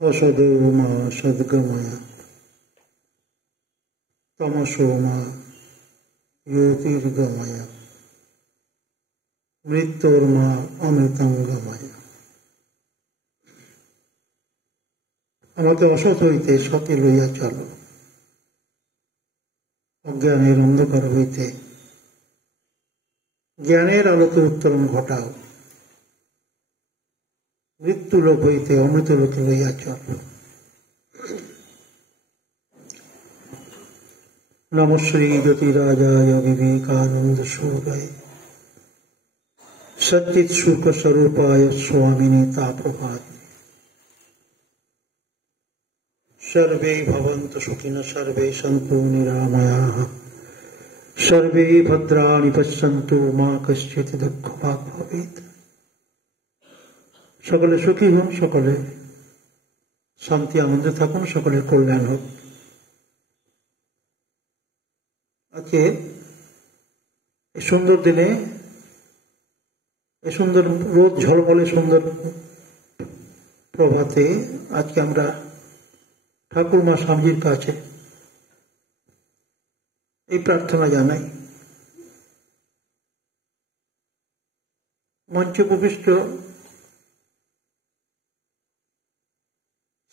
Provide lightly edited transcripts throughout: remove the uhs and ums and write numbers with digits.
Asado मा सद्गमय तमसो मा ज्योतिर्गमय मृत्योर्मा अमृतंगमय। আমাকে অসৎ হইতে সতে লইয়া চলো, অজ্ঞানের অন্ধকার হইতে জ্ঞানের আলোকে উত্তরণ ঘটাও, মৃত্যুলোক হইতে অমৃতলোকে লইয়া চলো। নমশ্রী জ্যোতিরাজায় বিবেকানন্দ স্বরূপায় সচ্চিৎ সুখ স্বরূপায় স্বামিনী তাপভায়। सर्वे भवन्तु सुखिनः, सर्वे सन्तु निरामयाः, सर्वे भद्राणि पश्यन्तु मा कश्चित् दुःखभाग् भवेत्। সকলে সুখী হন, সকলে শান্তি আনন্দে থাকুন, সকলের কল্যাণ হোক। আজকে এই সুন্দর দিনে, এই সুন্দর রোদ ঝলমলে সুন্দর প্রভাতে আজকে আমরা ঠাকুর মা স্বামীজির কাছে এই প্রার্থনা জানাই। মঞ্চে উপবিষ্ট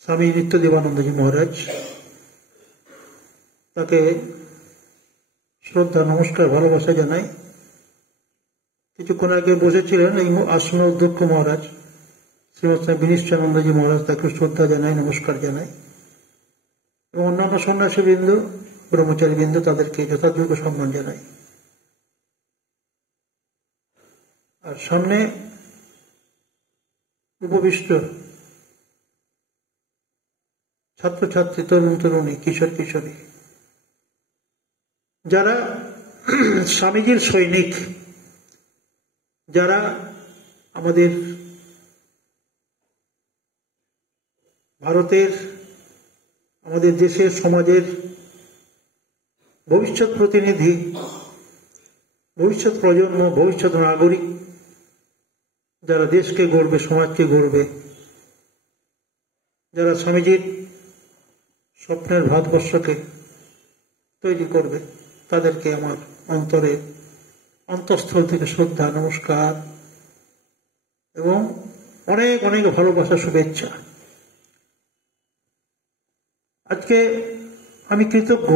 স্বামী নিত্যদেবানন্দজি মহারাজ, তাকে শ্রদ্ধা নমস্কার ভালোবাসা জানাই। কিছুক্ষণ আগে বসেছিলেন এই আশ্রমের অধ্যক্ষ মহারাজ শ্রীমৎ বিনিশ্চানন্দজি মহারাজ, তাকে শ্রদ্ধা জানাই, নমস্কার জানাই। এবং অন্যান্য সন্ন্যাসীবৃন্দ, ব্রহ্মচারীবৃন্দ, তাদেরকে যথাযোগ্য সম্মান জানাই। আর সামনে উপবিষ্ট ছাত্রছাত্রী, তরুণ তরুণী, কিশোর কিশোরী, যারা স্বামীজির সৈনিক, যারা আমাদের ভারতের, আমাদের দেশের, সমাজের ভবিষ্যৎ প্রতিনিধি, ভবিষ্যৎ প্রজন্ম, ভবিষ্যৎ নাগরিক, যারা দেশকে গড়বে, সমাজকে গড়বে, যারা স্বামীজির স্বপ্নের ভারতবর্ষকে তৈরি করবে, তাদেরকে আমার অন্তঃস্থল থেকে শ্রদ্ধা নমস্কার এবং অনেক অনেক ভালোবাসা, শুভেচ্ছা। আজকে আমি কৃতজ্ঞ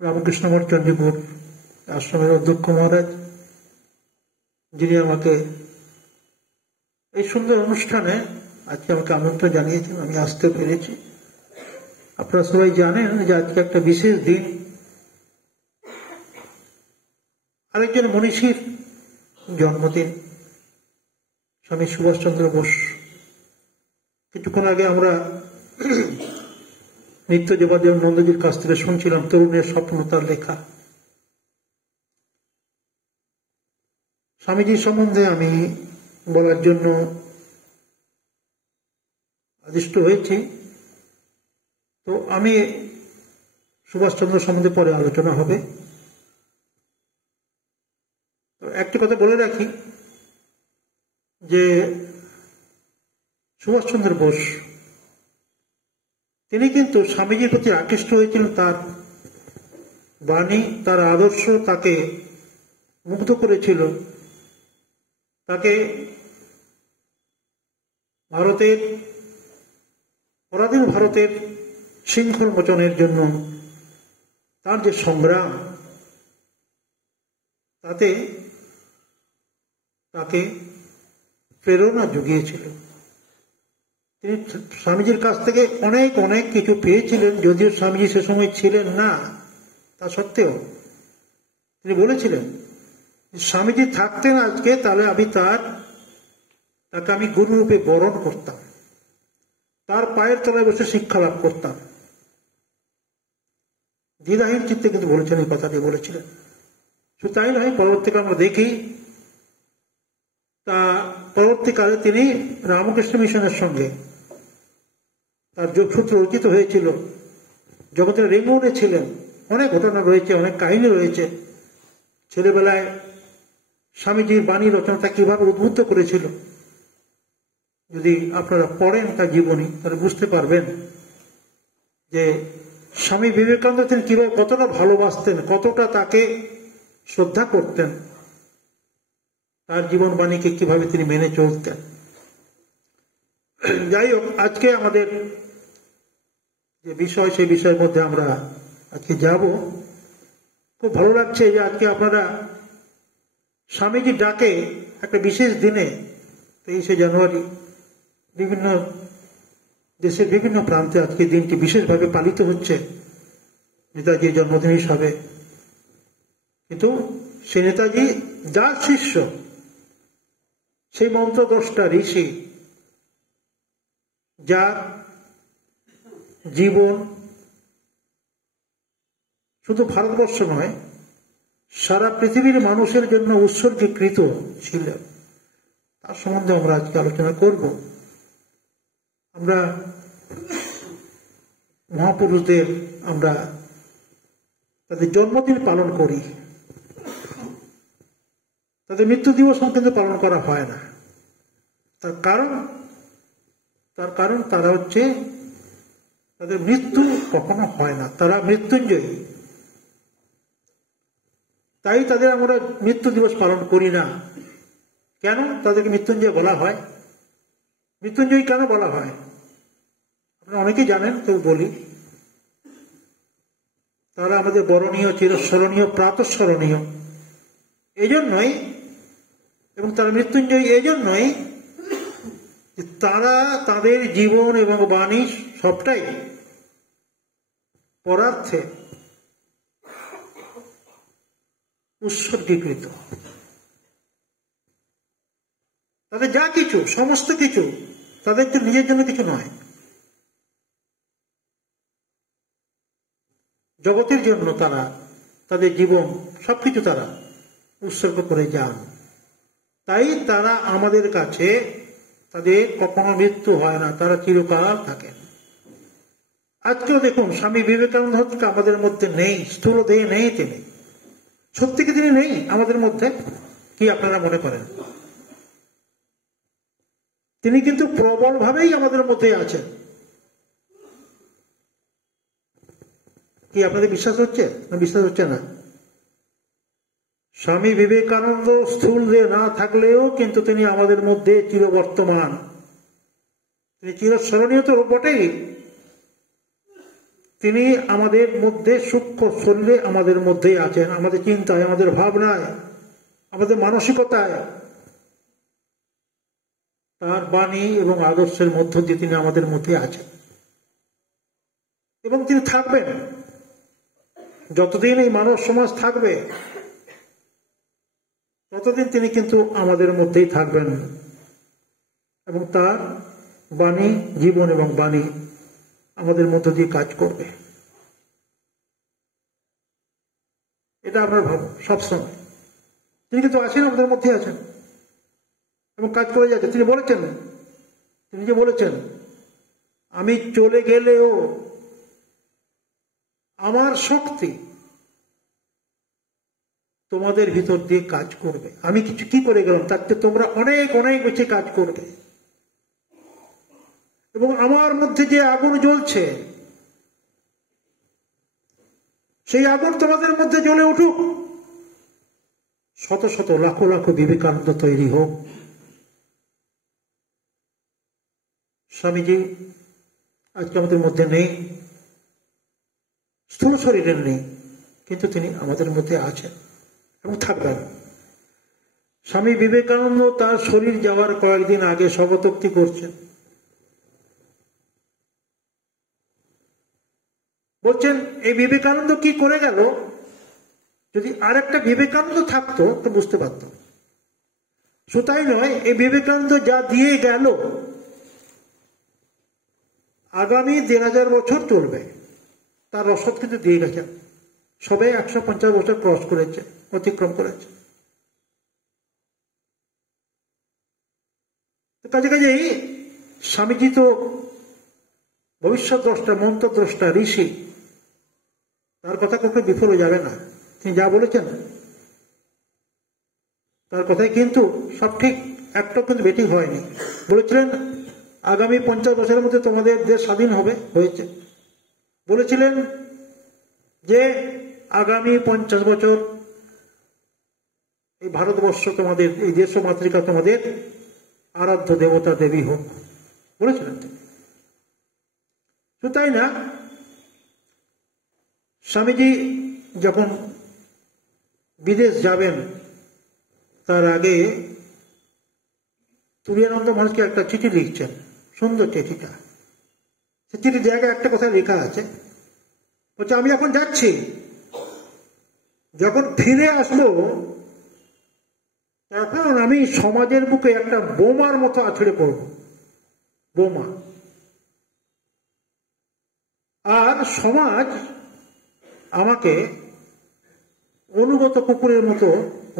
রামকৃষ্ণ মঠ চণ্ডীপুর আশ্রমের অধ্যক্ষ মহারাজ, যিনি আমাকে এই সুন্দর অনুষ্ঠানে আজকে আমাকে আমন্ত্রণ জানিয়েছেন, আমি আসতে পেরেছি। আপনারা সবাই জানেন যে আজকে একটা বিশেষ দিন, আরেকজন মনীষীর জন্মদিন, স্বামী সুভাষচন্দ্র বোস। কিছুক্ষণ আগে আমরা নিত্যদেবানন্দজির কাছ থেকে শুনছিলাম তরুণের স্বপ্ন, তার লেখা। স্বামীজির সম্বন্ধে আমি বলার জন্য আদিষ্ট হয়েছি। তো আমি সুভাষচন্দ্র সম্বন্ধে পরে আলোচনা হবে। তো একটি কথা বলে রাখি যে সুভাষচন্দ্র বোস, তিনি কিন্তু স্বামীজির প্রতি আকৃষ্ট হয়েছিলেন। তার বাণী, তার আদর্শ তাকে মুগ্ধ করেছিল, তাকে ভারতের, পরাধীন ভারতের শৃঙ্খল মোচনের জন্য তার যে সংগ্রাম, তাতে তাকে প্রেরণা জুগিয়েছিল। তিনি স্বামীজির কাছ থেকে অনেক অনেক কিছু পেয়েছিলেন, যদিও স্বামীজি সে সময় ছিলেন না। তা সত্ত্বেও তিনি বলেছিলেন, স্বামীজি থাকতেন আজকে, তাহলে আমি তাকে আমি গুরুরূপে বরণ করতাম, তার পায়ের তলায় বসে শিক্ষা লাভ করতাম। দ্বিধাহীন চিত্তে কিন্তু বলেছেন, এই কথাটি বলেছিলেন। শুধু তাই নয়, পরবর্তীকালে আমরা দেখি, তা পরবর্তীকালে তিনি রামকৃষ্ণ মিশনের সঙ্গে তার যোগসূত্র রচিত হয়েছিল। যখন তিনি রেঙ্গুনে ছিলেন, অনেক ঘটনা রয়েছে, অনেক কাহিনী রয়েছে। ছেলেবেলায় স্বামীজির বাণী রচনাটা কিভাবে উদ্বুদ্ধ করেছিল, যদি আপনারা পড়েন তার জীবনী তাহলে বুঝতে পারবেন যে স্বামী বিবেকানন্দ তিনি কিভাবে কতটা ভালোবাসতেন, কতটা তাকে শ্রদ্ধা করতেন, তার জীবনবাণীকে কিভাবে তিনি মেনে চলতেন। যাই হোক, আজকে আমাদের যে বিষয় সেই বিষয়ের মধ্যে আমরা আজকে যাব। খুব ভালো লাগছে যে আজকে আপনারা স্বামীজির ডাকে একটা বিশেষ দিনে 23শে জানুয়ারি বিভিন্ন দেশের বিভিন্ন প্রান্তে আজকে দিনটি বিশেষভাবে পালিত হচ্ছে নেতাজির জন্মদিন হিসাবে। কিন্তু সে নেতাজি যার শিষ্য, সেই মন্ত্রদ্রষ্টা ঋষি, যার জীবন শুধু ভারতবর্ষ নয় সারা পৃথিবীর মানুষের জন্য উৎসর্গীকৃত ছিল, তার সম্বন্ধে আমরা আজকে আলোচনা করব। আমরা মহাপুরুষদের আমরা তাদের জন্মদিন পালন করি, তাদের মৃত্যু দিবস কিন্তু পালন করা হয় না। তার কারণ তারা হচ্ছে, তাদের মৃত্যু কখনো হয় না, তারা মৃত্যুঞ্জয়ী। তাই তাদের আমরা মৃত্যু দিবস পালন করি না। কেন তাদেরকে মৃত্যুঞ্জয় বলা হয়? মৃত্যুঞ্জয়ী কেন বলা হয় আপনারা অনেকেই জানেন, তো বলি। তারা আমাদের বরণীয়, চিরস্মরণীয়, প্রাতঃস্মরণীয় এই জন্যই, এবং তারা মৃত্যুঞ্জয়ী এই জন্যই যে তারা তাদের জীবন এবং বাণী সবটাই পরার্থে উৎসর্গীকৃত। তাদের যা কিছু, সমস্ত কিছু তাদের তো নিজের জন্য কিছু নয়, জগতের জন্য তারা তাদের জীবন সবকিছু তারা উৎসর্গ করে যান। তাই তারা আমাদের কাছে, তাদের কখনো মৃত্যু হয় না, তারা চিরকাল থাকেন। আজকেও দেখুন স্বামী বিবেকানন্দ আমাদের মধ্যে নেই, স্থূল দেহে নেই তিনি। সত্যি কি তিনি নেই আমাদের মধ্যে? কি আপনারা মনে করেন? তিনি কিন্তু প্রবল ভাবেই আমাদের মধ্যে আছেন। কি আপনাদের বিশ্বাস হচ্ছে না? বিশ্বাস হচ্ছে না? স্বামী বিবেকানন্দ স্থূল দেহে না থাকলেও কিন্তু তিনি আমাদের মধ্যে চিরবর্তমান, তিনি চিরস্মরণীয় তো বটেই। তিনি আমাদের মধ্যে সূক্ষ্ম শরীরে আমাদের মধ্যেই আছেন, আমাদের চিন্তায়, আমাদের ভাবনায়, আমাদের মানসিকতায়। তার বাণী এবং আদর্শের মধ্য দিয়ে তিনি আমাদের মধ্যে আছেন এবং তিনি থাকবেন। যতদিন এই মানব সমাজ থাকবে ততদিন তিনি কিন্তু আমাদের মধ্যেই থাকবেন এবং তার বাণী, জীবন এবং বাণী আমাদের মধ্য দিয়ে কাজ করবে। এটা আপনার ভাবুন সবসময়। তিনি কিন্তু আছেন, আমাদের মধ্যে আছেন এবং কাজ করে যাচ্ছে। তিনি বলেছেন, তিনি যে বলেছেন, আমি চলে গেলেও আমার শক্তি তোমাদের ভিতর দিয়ে কাজ করবে। আমি কিছু কি করে গেলাম, তাতে তোমরা অনেক অনেক বেশি কাজ করবে। এবং আমার মধ্যে যে আগুন জ্বলছে সেই আগুন তোমাদের মধ্যে জ্বলে উঠুক। শত শত লাখো লাখো বিবেকানন্দ তৈরি হোক। স্বামীজি আজকে আমাদের মধ্যে নেই, স্থূল শরীরের নেই, কিন্তু তিনি আমাদের মধ্যে আছেন এবং থাকবেন। স্বামী বিবেকানন্দ তার শরীর যাওয়ার কয়েকদিন আগে শপথোক্তি করছেন। বলছেন এই বিবেকানন্দ কি করে গেল, যদি আর একটা বিবেকানন্দ থাকতো তো বুঝতে পারতাম। শুধু নয়, এই বিবেকানন্দ যা দিয়ে গেল আগামী 1000 বছর চলবে, তার রসদ কিন্তু দিয়ে গেছেন। সবাই 150 বছর ক্রস করেছে, অতিক্রম করেছে। কাজে কাজেই স্বামীজি তো ভবিষ্যৎ দ্রষ্টা, মন্ত্রদ্রষ্টা, ঋষি, তার কথা কখনো বিফল হয়ে যাবে না। তিনি যা বলেছেন তার কথাই কিন্তু সব ঠিক, একটা কিন্তু বেঠিক হয়নি। বলেছিলেন আগামী 50 বছরের মধ্যে তোমাদের দেশ স্বাধীন হয়েছে। বলেছিলেন যে আগামী 50 বছর এই ভারতবর্ষ তোমাদের, এই দেশ মাতৃকা তোমাদের আরাধ্য দেবতা দেবী হোক, বলেছিলেন। তো তাই না, স্বামীজি যখন বিদেশ যাবেন তার আগে তুরিয়ানন্দ মহারাজকে একটা চিঠি লিখছেন, সুন্দর চিঠিটা। সে চিঠির জায়গায় একটা কথা লেখা আছে, বলছে আমি যখন যাচ্ছি, যখন ফিরে আসবো তখন আমি সমাজের বুকে একটা বোমার মতো আছড়ে পড়ব, বোমা। আর সমাজ আমাকে অনুগত কুকুরের মতো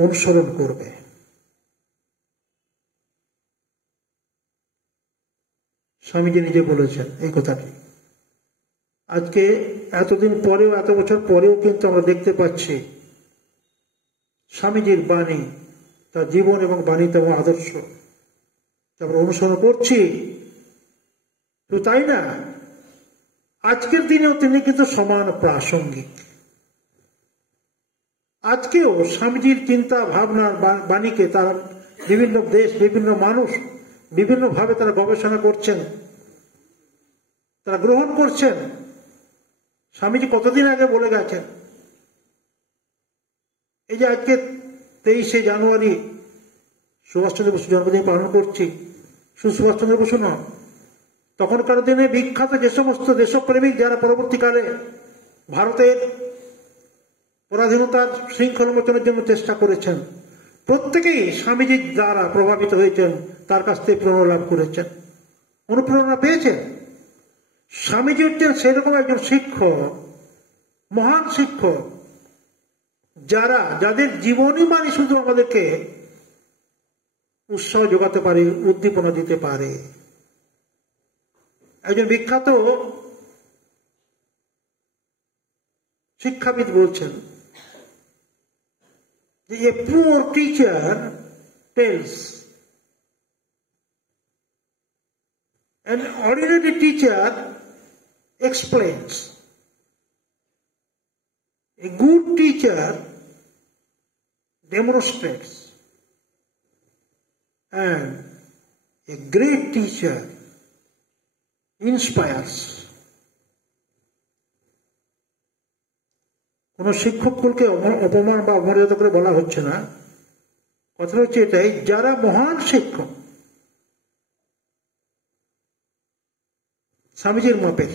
অনুসরণ করবে। স্বামীজি নিজে বলেছেন এই কথাটি। আজকে এতদিন পরেও, এত বছর পরেও কিন্তু আমরা দেখতে পাচ্ছি স্বামীজির বাণী, তার জীবন এবং বাণী, তার আদর্শ আমরা অনুসরণ করছি। তো তাই না, আজকের দিনেও তিনি কিন্তু সমান প্রাসঙ্গিক। আজকেও স্বামীজির চিন্তা ভাবনার বাণীকে তারা বিভিন্ন দেশ, বিভিন্ন মানুষ বিভিন্নভাবে তারা গবেষণা করছেন, তারা গ্রহণ করছেন। স্বামীজি কতদিন আগে বলে গেছেন, এই যে আজকে 23শে জানুয়ারি সুভাষচন্দ্র বসু জন্মদিন পালন করছি, শুধু সুভাষচন্দ্র বসু নয়, তখনকার দিনে বিখ্যাত যে সমস্ত দেশপ্রেমিক যারা পরবর্তীকালে ভারতের পরাধীনতার শৃঙ্খল মোচনের জন্য চেষ্টা করেছেন, প্রত্যেকেই স্বামীজির দ্বারা প্রভাবিত হয়েছেন, তার কাছ থেকে প্রেরণা লাভ করেছেন, অনুপ্রেরণা পেয়েছেন। স্বামীজি হচ্ছেন সেরকম একজন শিক্ষক, মহান শিক্ষক, যাদের জীবনী বাণী শুধু আমাদেরকে উৎসাহ যোগাতে পারে, উদ্দীপনা দিতে পারে। একজন বিখ্যাত শিক্ষাবিদ বলছেন যে a poor teacher tells, an ordinary teacher explains, a good teacher demonstrates, and a great teacher inspires. কোন শিক্ষককে অপমান বা অমর্যাদা করে বলা হচ্ছে না, কথা হচ্ছে এটাই, যারা মহান শিক্ষক স্বামীজির মাপের,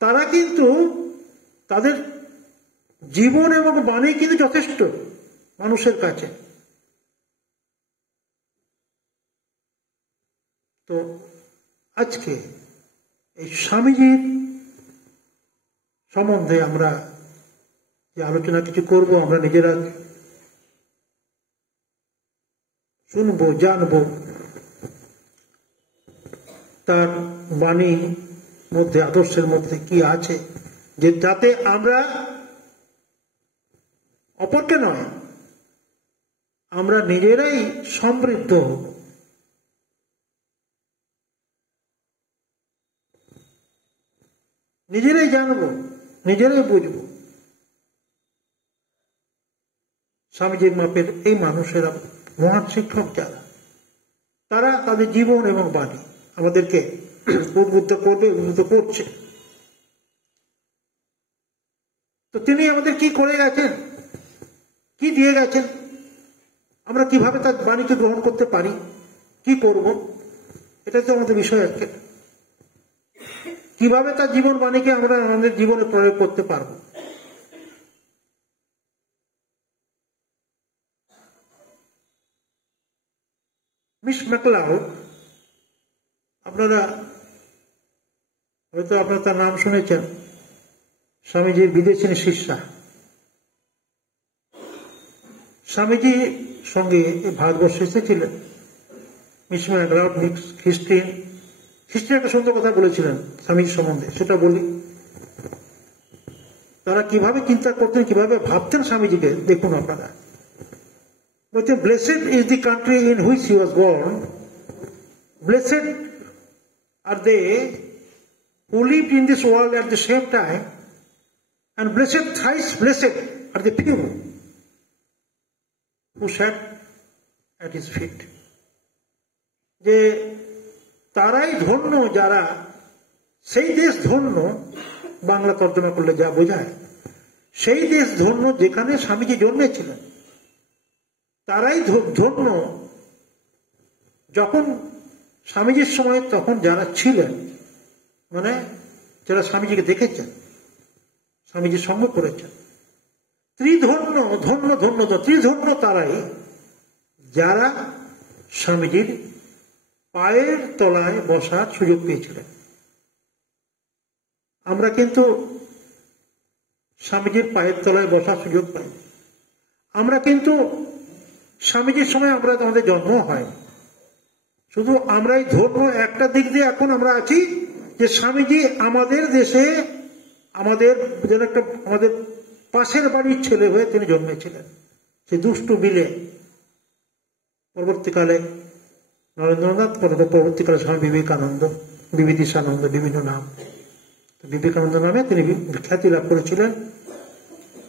তারা কিন্তু তাদের জীবন এবং বাণী কিন্তু যথেষ্ট মানুষের কাছে। তো আজকে এই স্বামীজির সম্বন্ধে আমরা যে আলোচনা কিছু করব, আমরা নিজেরা শুনবো, জানবো তার বাণীর মধ্যে, আদর্শের মধ্যে কি আছে, যে যাতে আমরা অপরকে নয়, আমরা নিজেরাই সমৃদ্ধ হব। নিজেরাই জানবো, নিজেরাই বুঝবো। স্বামীজির মাপের এই মানুষেরা, মহান শিক্ষক যারা, তারা তাদের জীবন এবং বাণী আমাদেরকে উদ্বুদ্ধ করবে, উদ্বুদ্ধ করছে। তো তিনি আমাদের কি করে গেছেন, কি দিয়ে গেছেন, আমরা কিভাবে তার বাণীকে গ্রহণ করতে পারি, কি করব, এটা তো আমাদের বিষয়। আজকে কিভাবে তার জীবন বাণীকে আমরা আমাদের জীবনে প্রয়োগ করতে পারব। মিস ম্যাকলাউড, আপনারা হয়তো তার নাম শুনেছেন, স্বামীজির বিদেশী শিষ্যা। স্বামীজির সঙ্গে ভারতবর্ষে এসেছিলেন মিস ম্যাকলাউড, খ্রিস্টিয়ান একটা সুন্দর কথা বলেছিলেন স্বামীজির সম্বন্ধে, সেটা বলি। তারা কিভাবে চিন্তা করতেন, কিভাবে ভাবতেন স্বামীজিকে দেখুন আপনারা। বলছেন, blessed is the country in which he was born, Blessed are they who lived in this world at the same time, and blessed, thrice blessed are the few who sat at his feet. যে তারাই ধন্য যারা, সেই দেশ ধন্য, বাংলা তর্জমা করলে যা বোঝায়, সেই দেশ ধন্য যেখানে স্বামীজি জন্মেছিলেন। তারাই ধন্য যখন স্বামীজির সময় তখন যারা ছিলেন, মানে যারা স্বামীজিকে দেখেছেন, স্বামীজির সঙ্গ করেছেন। ত্রিধন্য, ধন্য ধন্য ত্রিধন্য তারাই যারা স্বামীজির পায়ের তলায় বসার সুযোগ পেয়েছিলেন। আমরা কিন্তু স্বামীজির পায়ের তলায় বসার সুযোগ পাই। আমরা কিন্তু স্বামীজির সময় আমরা আমাদের জন্ম হয়, শুধু আমরাই ধন্য একটা দিক দিয়ে এখন আমরা আছি যে স্বামীজি আমাদের দেশে আমাদের যেন একটা আমাদের পাশের বাড়ির ছেলে হয়ে তিনি জন্মেছিলেন। সে দুষ্টু বিলে, পরবর্তীকালে নরেন্দ্রনাথ, পরবর্তীকালে স্বামী বিবেকানন্দ, বিবিদিশানন্দ, বিভিন্ন নাম। বিবেকানন্দ নামে তিনি খ্যাতি লাভ করেছিলেন।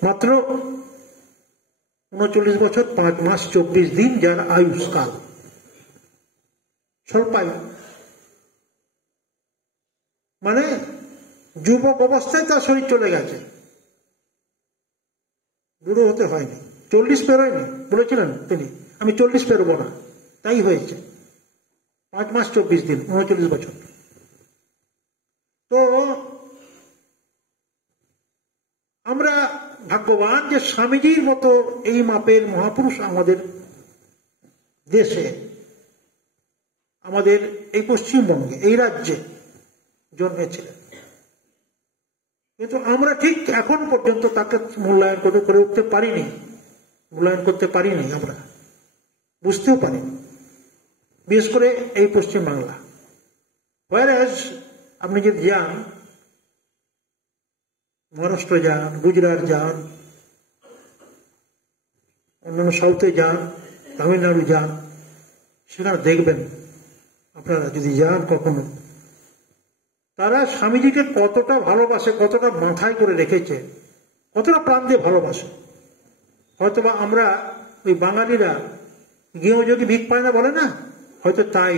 মাত্র ৩৯ বছর ৫ মাস ২৪ দিন যার আয়ুষ্কাল, স্বল্পায়ু। মানে যুবক অবস্থায় তার শরীর চলে গেছে, বুড়ো হতে হয়নি। ৪০ পেরোয়নি, বলেছিলেন তিনি, আমি ৪০ পেরোবো না, তাই হয়েছে। ৫ মাস ২৪ দিন, ৩৯ বছর। তো আমরা ভাগ্যবান যে স্বামীজির মতো এই মাপের মহাপুরুষ আমাদের দেশে, আমাদের এই পশ্চিমবঙ্গে, এই রাজ্যে জন্মেছিলেন। কিন্তু আমরা ঠিক এখন পর্যন্ত তাকে মূল্যায়ন করে উঠতে পারিনি, মূল্যায়ন করতে পারিনি, আমরা বুঝতেও পারিনি, বিশেষ করে এই পশ্চিমবাংলা। হোয়ারাজ আপনি যদি যান, মহারাষ্ট্র যান, গুজরাট যান, অন্যান্য সাউথে যান, তামিলনাড়ু যান, সেখানে দেখবেন আপনারা যদি যান কখনো, তারা স্বামীজিকে কতটা ভালোবাসে, কতটা মাথায় করে রেখেছে, কতটা প্রাণ দিয়ে ভালোবাসে। হয়তোবা আমরা ওই বাঙালিরা গেঁয়ো যদি ভিক পায় না বলে না, হয়তো তাই।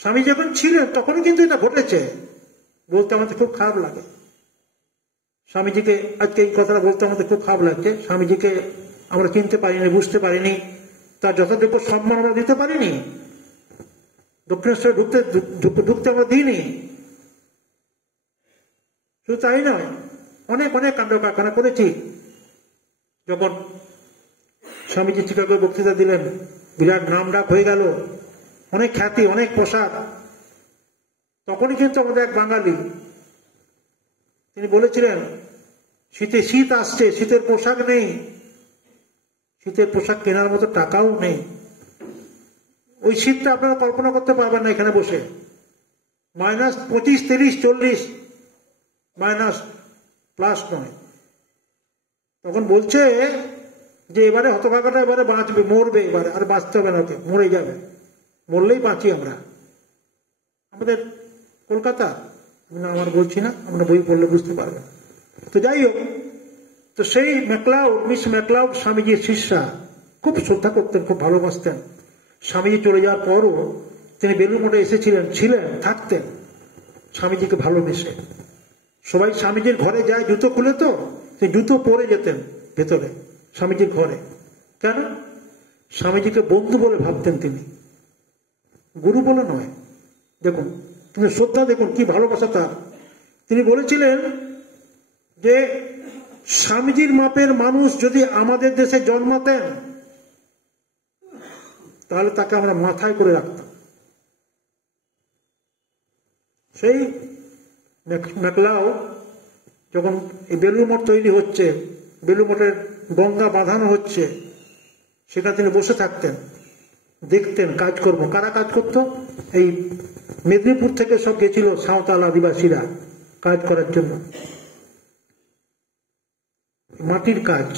স্বামী যখন ছিলেন তখনই কিন্তু এটা ঘটেছে, বলতে আমাদের খুব খারাপ লাগে। স্বামীজিকে আজকে এই কথাটা বলতে আমাদের খুব খারাপ লাগছে। স্বামীজিকে আমরা চিনতে পারিনি, বুঝতে পারিনি, তার যথাযোগ্য সম্মান আমরা দিতে পারিনি, দক্ষিণেশ্বরে ঢুকতে আমরা দিইনি। শুধু তাই নয়, অনেক অনেক কাণ্ড কারখানা করেছি। যখন স্বামীজি চিকাগোয় বক্তৃতা দিলেন, বিরাট নাম ডাক হয়ে গেল, অনেক খ্যাতি, অনেক পোশাক। তখনই কিন্তু আমাদের এক বাঙালি তিনি বলেছিলেন, শীতে শীত আসছে, শীতের পোশাক নেই, শীতের পোশাক কেনার মতো টাকাও নেই। ওই শীতটা আপনারা কল্পনা করতে পারবেন না এখানে বসে। -25, 30, 40 মাইনাস, প্লাস নয়। তখন বলছে যে এবারে হতভাগাটা এবারে বাঁচবে, মরবে, এবারে আর বাঁচতে হবে না, ওকে মরে যাবে, মরলেই বাঁচি আমরা। আমাদের কলকাতা, আমার বলছি না, আমরা বই পড়লে বুঝতে পারবেন। তো যাই হোক, তো সেই ম্যাকলাউড, মিস ম্যাকলাউড স্বামীজির শিষ্যা, খুব শ্রদ্ধা করতেন, খুব ভালোবাসতেন। স্বামীজি চলে যাওয়ার পরও তিনি বেলুড় মঠে এসেছিলেন, থাকতেন স্বামীজিকে ভালোবেসে। সবাই স্বামীজির ঘরে যায় জুতো খুলে, তো তিনি জুতো পরে যেতেন ভেতরে স্বামীজির ঘরে। কেন? স্বামীজিকে বন্ধু বলে ভাবতেন তিনি, গুরু বলে নয়। দেখুন তিনি শ্রদ্ধা, দেখুন কি ভালোবাসা তার। তিনি বলেছিলেন যে স্বামীজির মাপের মানুষ যদি আমাদের দেশে জন্মাতেন তাহলে তাকে আমরা মাথায় করে রাখতাম। সেই ম্যাকলাউড যখন এই বেলুড় মঠ তৈরি হচ্ছে, বেলুড় মঠের গঙ্গা বাঁধানো হচ্ছে, সেখানে তিনি বসে থাকতেন, দেখতেন কাজকর্ম। কারা কাজ করতো? এই মেদিনীপুর থেকে সব গেছিল সাঁওতাল আদিবাসীরা কাজ করার জন্য, মাটির কাজ,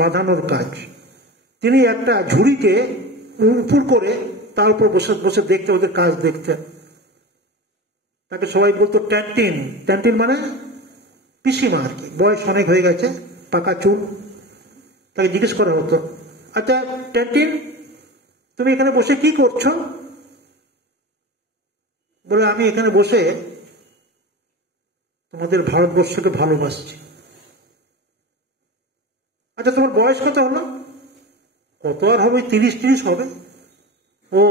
বাঁধানোর কাজ। তিনি একটা ঝুড়িকে উপর করে তার উপর বসে বসে দেখতে, ওদের কাজ দেখতেন। তাকে সবাই বলতো ট্যান্টিন। ট্যান্টিন মানে পিসিমা আর কি, বয়স অনেক হয়ে গেছে, পাকা চুল। তাকে জিজ্ঞেস করা হতো, আচ্ছা ট্যান্টিন, তুমি এখানে বসে কি করছো? বলে, আমি এখানে বসে তোমাদের ভারতবর্ষকে ভালোবাসছি। আচ্ছা তোমার বয়স কত হলো? কত আর হবে, 30 হবে। ও,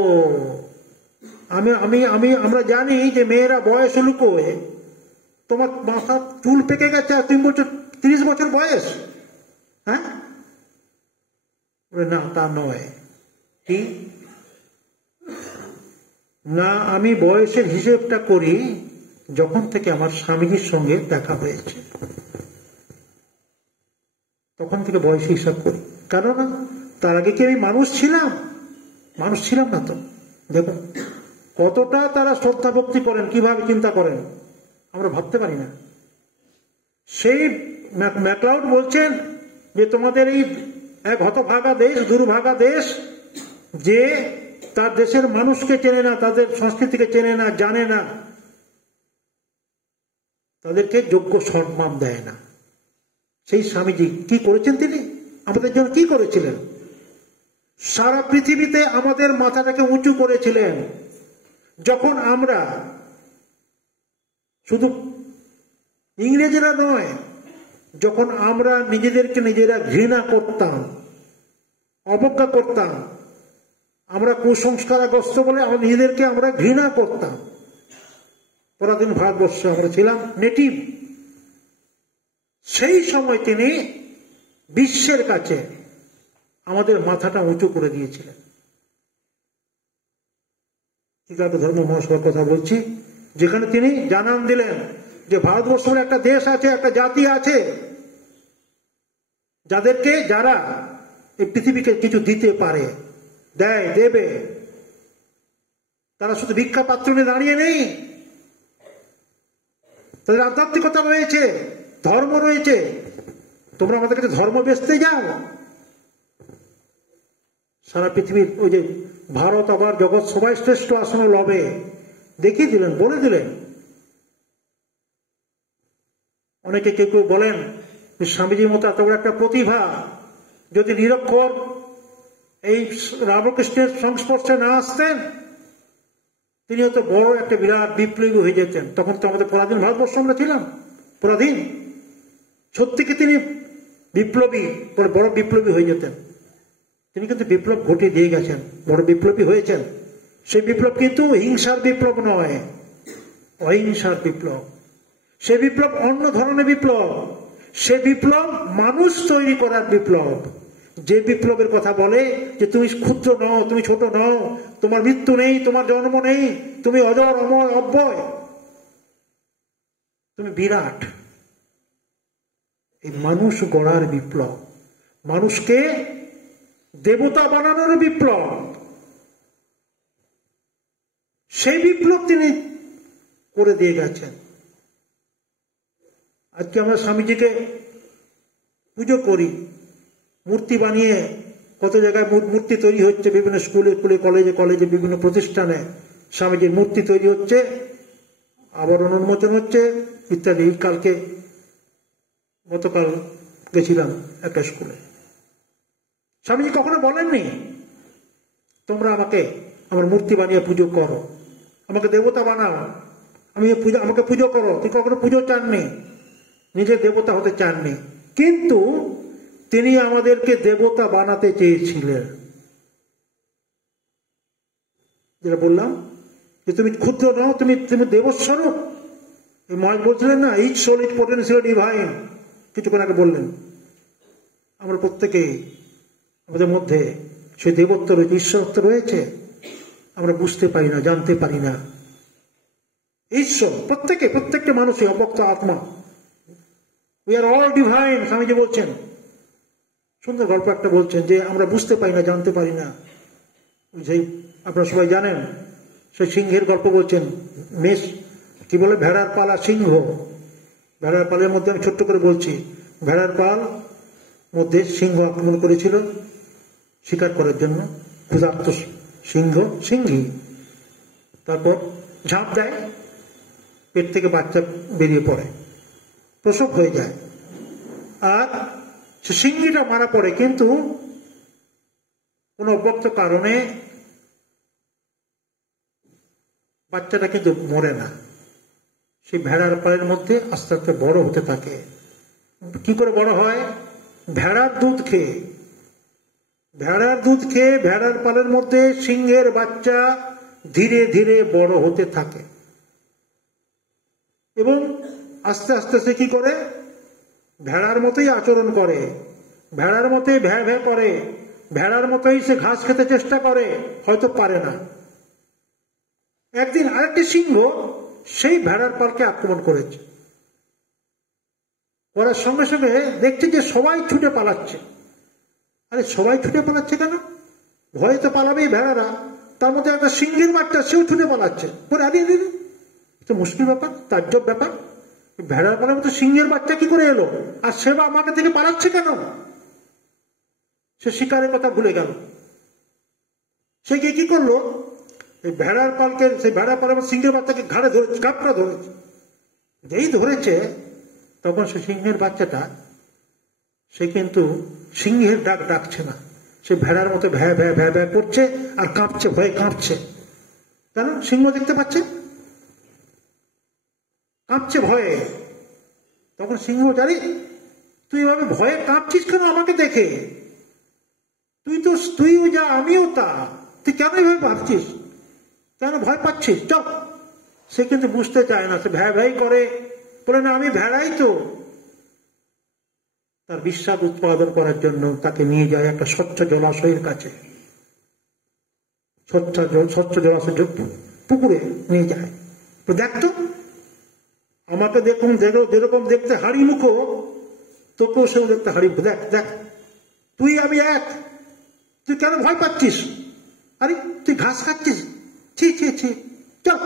আমরা জানি যে মেয়েরা বয়স লুকোয়, তোমার মাথা চুল পেকে গেছে আর তুমি বলছো 30 বছর বয়স? হ্যাঁ, না তা নয়। কি না, আমি বয়সের হিসেবটা করি যখন থেকে আমার স্বামীজির সঙ্গে দেখা হয়েছে, তখন থেকে বয়স হিসাব করি। কেন না, তার আগে কি আমি মানুষ ছিলাম? মানুষ ছিলাম না তো। দেখুন কতটা তারা শ্রদ্ধা ভক্তি করেন, কিভাবে চিন্তা করেন আমরা ভাবতে পারি না। সেই ম্যাকলাউড বলছেন যে তোমাদের এই এক হতভাগা দেশ, দুর্ভাগা দেশ, যে তার দেশের মানুষকে চেনে না, তাদের সংস্কৃতিকে চেনে না, জানে না, তাদেরকে যোগ্য সম্মান দেয় না। সেই স্বামীজি কি করেছেন? তিনি আমাদের জন্য কি করেছিলেন? সারা পৃথিবীতে আমাদের মাথাটাকে উঁচু করেছিলেন। যখন আমরা, শুধু ইংরেজরা নয়, যখন আমরা নিজেদেরকে নিজেরা ঘৃণা করতাম, অবজ্ঞা করতাম, আমরা কুসংস্কারগ্রস্ত বলে আমরা নিজেদেরকে আমরা ঘৃণা করতাম। পরাধীন ভারতবর্ষে আমরা ছিলাম নেটিভ। সেই সময় তিনি বিশ্বের কাছে আমাদের মাথাটা উঁচু করে দিয়েছিলেন। শিকাগো ধর্ম মহাসভার কথা বলছি, যেখানে তিনি জানান দিলেন যে ভারতবর্ষ বলে একটা দেশ আছে, একটা জাতি আছে, যাদেরকে, যারা এই পৃথিবীকে কিছু দিতে পারে, দেয়, দেবে। তারা শুধু ভিক্ষা পাত্র নিয়ে দাঁড়িয়ে নেই, তাদের আধ্যাত্মিকতা রয়েছে, ধর্ম রয়েছে। তোমরা আমাদের কাছে ধর্ম বেচতে যাও। সারা পৃথিবীর ওই যে ভারত আবার জগৎ সবাই শ্রেষ্ঠ আসনে লবে দেখিয়ে দিলেন, বলে দিলেন। অনেকে কেউ কেউ বলেন যে স্বামীজির মতো এত বড় একটা প্রতিভা যদি নিরক্ষর এই রামকৃষ্ণের সংস্পর্শে না আসতেন, তিনি হয়তো বড় একটা বিরাট বিপ্লবী হয়ে যেতেন। তখন তো আমাদের পরাধীন ভারতবর্ষ আমরা ছিলাম, পরাধীন। সত্যি কি তিনি বিপ্লবী, বড় বিপ্লবী হয়ে যেতেন। তিনি কিন্তু বিপ্লব ঘটিয়ে দিয়ে গেছেন, বড় বিপ্লবী হয়েছেন। সেই বিপ্লব কিন্তু হিংসার বিপ্লব নয়, অহিংসার বিপ্লব। সে বিপ্লব অন্য ধরনের বিপ্লব। সে বিপ্লব মানুষ তৈরি করার বিপ্লব। যে বিপ্লবের কথা বলে যে তুমি ক্ষুদ্র নও, তুমি ছোট নও, তোমার মৃত্যু নেই, তোমার জন্ম নেই, তুমি অজর অমর অব্যয়, তুমি বিরাট। এই মানুষ গড়ার বিপ্লব, মানুষকে দেবতা বানানোর বিপ্লব, সেই বিপ্লব তিনি করে দিয়ে গেছেন। আজকে আমরা স্বামীজিকে পুজো করি, মূর্তি বানিয়ে কত জায়গায় মূর্তি তৈরি হচ্ছে, বিভিন্ন স্কুলে কলেজে কলেজে বিভিন্ন প্রতিষ্ঠানে স্বামীজির মূর্তি তৈরি হচ্ছে, আবরণ উন্মোচন হচ্ছে ইত্যাদি। গতকাল গেছিলাম একটা স্কুলে, স্বামীজি কখনো বলেননি তোমরা আমার মূর্তি বানিয়ে পুজো করো, আমাকে দেবতা বানাও, আমাকে পুজো করো। তিনি কখনো পুজো চাননি, নিজে দেবতা হতে চাননি, কিন্তু তিনি আমাদেরকে দেবতা বানাতে চেয়েছিলেন। যেটা বললাম যে তুমি ক্ষুদ্র নও, তুমি দেবস্বরূপ। এই মহারাজ বলছিলেন না, each soul is potential divine, কিছুক্ষণ আগে বললেন। আমরা প্রত্যেকে, আমাদের মধ্যে সেই দেবত্ব রয়েছে, ঈশ্বরত্ব রয়েছে, আমরা বুঝতে পারি না, জানতে পারি না। ঈশ্বর প্রত্যেকটা মানুষই অব্যক্ত আত্মা। We are all divine, Swamiji বলছেন। সুন্দর গল্প একটা বলছেন যে আমরা বুঝতে পারি না, জানতে পারি না। সেই আপনারা সবাই জানেন, সেই সিংহের গল্প বলছেন। কি বলে, ভেড়ার পাল আর সিংহ। ভেড়ার পালের মধ্যে আমি ছোট্ট করে বলছি, ভেড়ার পাল মধ্যে সিংহ আক্রমণ করেছিল শিকার করার জন্য, ক্ষুধার্ত সিংহ সিংহী, তারপর ঝাঁপ দেয়, পেট থেকে বাচ্চা বেরিয়ে পড়ে, প্রসব হয়ে যায়, আর সে সিংহীটা মারা পড়ে, কিন্তু কোন অব্যক্ত কারণে বাচ্চাটা কিন্তু মরে না, সেই ভেড়ার পালের মধ্যে আস্তে আস্তে বড় হতে থাকে। কি করে বড় হয়? ভেড়ার দুধ খেয়ে। ভেড়ার দুধ খেয়ে ভেড়ার পালের মধ্যে সিংহের বাচ্চা ধীরে ধীরে বড় হতে থাকে, এবং আস্তে আস্তে সে কি করে? ভেড়ার মতোই আচরণ করে, ভেড়ার মতোই ভ্যাঁ ভ্যাঁ করে, ভেড়ার মতোই সে ঘাস খেতে চেষ্টা করে, হয়তো পারে না। একদিন আরেকটি সিংহ সেই ভেড়ার পালকে আক্রমণ করেছে, করার সঙ্গে সঙ্গে দেখছে যে সবাই ছুটে পালাচ্ছে। আরে সবাই ছুটে পালাচ্ছে কেন? ভয়ে তো পালাবেই ভেড়ারা, তার মধ্যে একটা সিংহের বাচ্চা, সেও ছুটে পালাচ্ছে। বলে আরে তো মুশকিল ব্যাপার, তাজ্জব ব্যাপার, ভেড়ার পালার মতো সিংহের বাচ্চা কি করে এলো, আর সে বা আমাকে থেকে পালাচ্ছে কেন? সে শিকারের কথা ভুলে গেল। সে গিয়ে কি করলো? এই ভেড়ার পালকে, সেই ভেড়ার পালের সিংহের বাচ্চাকে ঘাড়ে ধরেছে, কাপড়া ধরেছে। যেই ধরেছে তখন সে সিংহের বাচ্চাটা, সে কিন্তু সিংহের ডাক ডাকছে না, সে ভেড়ার মতো ভ্যা ভ্যা ভ্যা ভ্যা করছে আর কাঁপছে, ভয়ে কাঁপছে। কেন? সিংহ দেখতে পাচ্ছে, কাঁপছে ভয়ে। তখন সিংহ, জানি তুই এভাবে ভয়ে কাঁপছিস কেন আমাকে দেখে? তুইও যা, আমিও তা, তুই কেন এভাবে ভাবছিস, কেন ভয় পাচ্ছিস? চল। সে কিন্তু বুঝতে চায় না, সে ভ্যা ভ্যাই করে, বলে না আমি ভেড়াই তো। তার বিশ্বাস উৎপাদন করার জন্য তাকে নিয়ে যায় একটা স্বচ্ছ জলাশয়ের কাছে, স্বচ্ছ জলাশয় পুকুরে নিয়ে যায়। তো দেখতো, আমাকে দেখুন, যেরকম দেখতে হাড়ি মুখো, তোকেও সেও দেখতে হাড়ি মুখো, দেখ দেখ, তুই আমি এক, তুই কেন ভয় পাচ্ছিস? আরে তুই ঘাস খাচ্ছিস, ছি ছি ছি, চল।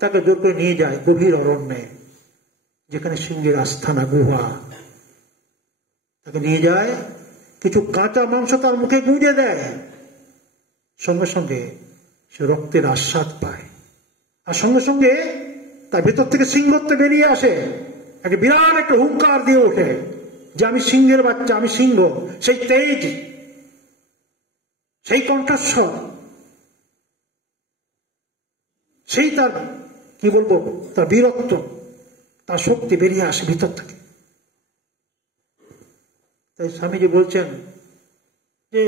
তাকে জোর করে নিয়ে যায় গভীর অরণ্যে, যেখানে সিংহের আস্থানা, গুহা। তাকে নিয়ে যায়, কিছু কাঁচা মাংস তার মুখে গুঁজে দেয়, সঙ্গে সঙ্গে সে রক্তের আস্বাদ পায়, আর সঙ্গে সঙ্গে তার ভেতর থেকে সিংহত্ব বেরিয়ে আসে, একটা বিরাট একটা হুঙ্কার দিয়ে ওঠে যে আমি সিংহের বাচ্চা, আমি সিংহ। সেই তেজ, সেই কণ্ঠস্বর, সেই তার কি বলবো, তার বীরত্ব, তার শক্তি বেরিয়ে আসে ভিতর থেকে। তাই স্বামীজি বলছেন যে,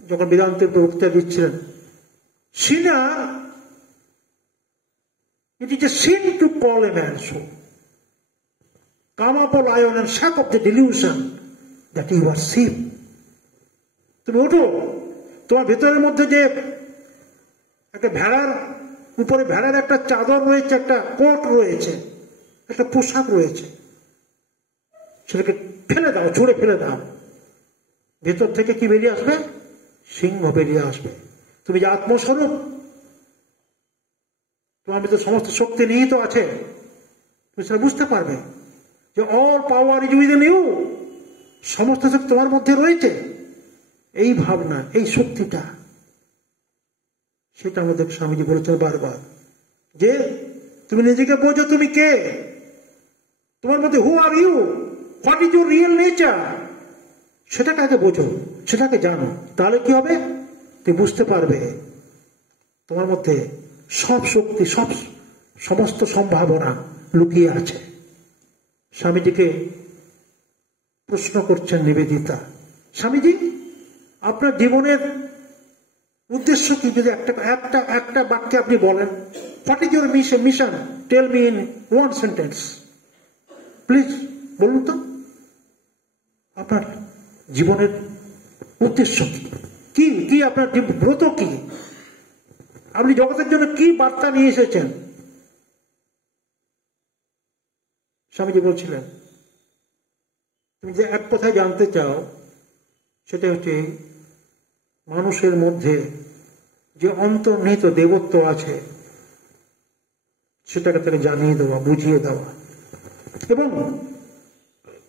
যখন বেদান্তের বক্তৃতা দিচ্ছিলেন, sinner, it is a sin to call a man so. Come up, lion, and shake off the delusion that you are sheep. তুমি ওঠো, তোমার ভেতরের মধ্যে যে একটা ভেড়ার উপরে, ভেড়ার একটা চাদর রয়েছে, একটা কোট রয়েছে, একটা পোশাক রয়েছে, সেটাকে ফেলে দাও, ছুঁড়ে ফেলে দাও। ভেতর থেকে কি বেরিয়ে আসবে? সিংহ বেরিয়ে আসবে। তুমি যে আত্মস্বরূপ, তোমার ভিতরে সমস্ত শক্তি নিহিত আছে, তুমি সেটা বুঝতে পারবে যে all power is within you, সমস্ত শক্তি তোমার মধ্যে রয়েছে। এই ভাবনা, এই শক্তিটা, সেটা আমাদের স্বামীজি বলেছেন বারবার, যে তুমি নিজেকে বোঝো তুমি কে, তোমার মধ্যে who are you, what is your real nature, সেটাকে আগে বোঝো, সেটাকে জানো। তাহলে কি হবে? তুমি বুঝতে পারবে তোমার মধ্যে সব শক্তি, সমস্ত সম্ভাবনা লুকিয়ে আছে। স্বামীজিকে প্রশ্ন করছেন নিবেদিতা, স্বামীজি আপনার জীবনের উদ্দেশ্য কি? যদি একটা বাক্যে আপনি বলেন, what is your mission, tell me in one sentence, please বলুন তো, আপনার জীবনের উদ্দেশ্য কি? কি আপনার ব্রত কি? আপনি জগতের জন্য কি বার্তা নিয়ে এসেছেন? স্বামীজি বলছিলেন, তুমি যে এক কথায় জানতে চাও, সেটা হচ্ছে মানুষের মধ্যে যে অন্তর্নিহিত দেবত্ব আছে, সেটাকে তাকে জানিয়ে দেওয়া, বুঝিয়ে দেওয়া, এবং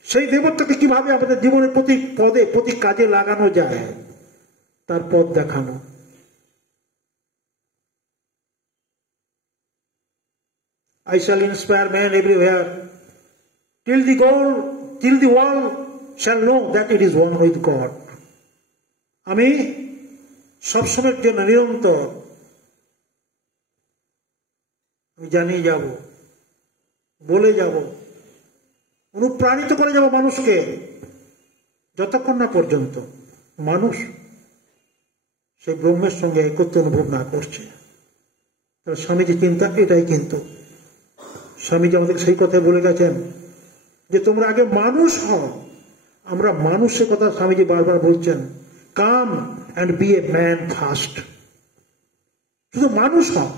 সেই দেবত্বকে কিভাবে আমাদের জীবনের প্রতি পদে, প্রতি কাজে লাগানো যায়, তার পথ দেখানো। I shall inspire men everywhere till the world shall know that it is one with God. আমি সবসময়ের জন্য নিরন্তর আমি জানিয়ে যাব, বলে যাব, অনুপ্রাণিত করে যাব মানুষকে, যতক্ষণ না পর্যন্ত মানুষ সেই ব্রহ্মের সঙ্গে একত্র অনুভব না করছে। তাহলে স্বামীজি চিন্তা এটাই, কিন্তু স্বামীজি আমাদের সেই কথাই বলে গেছেন যে তোমরা আগে মানুষ হও। আমরা মানুষের কথা স্বামীজি বারবার বলছেন, come and be a man first. শুধু মানুষ হও,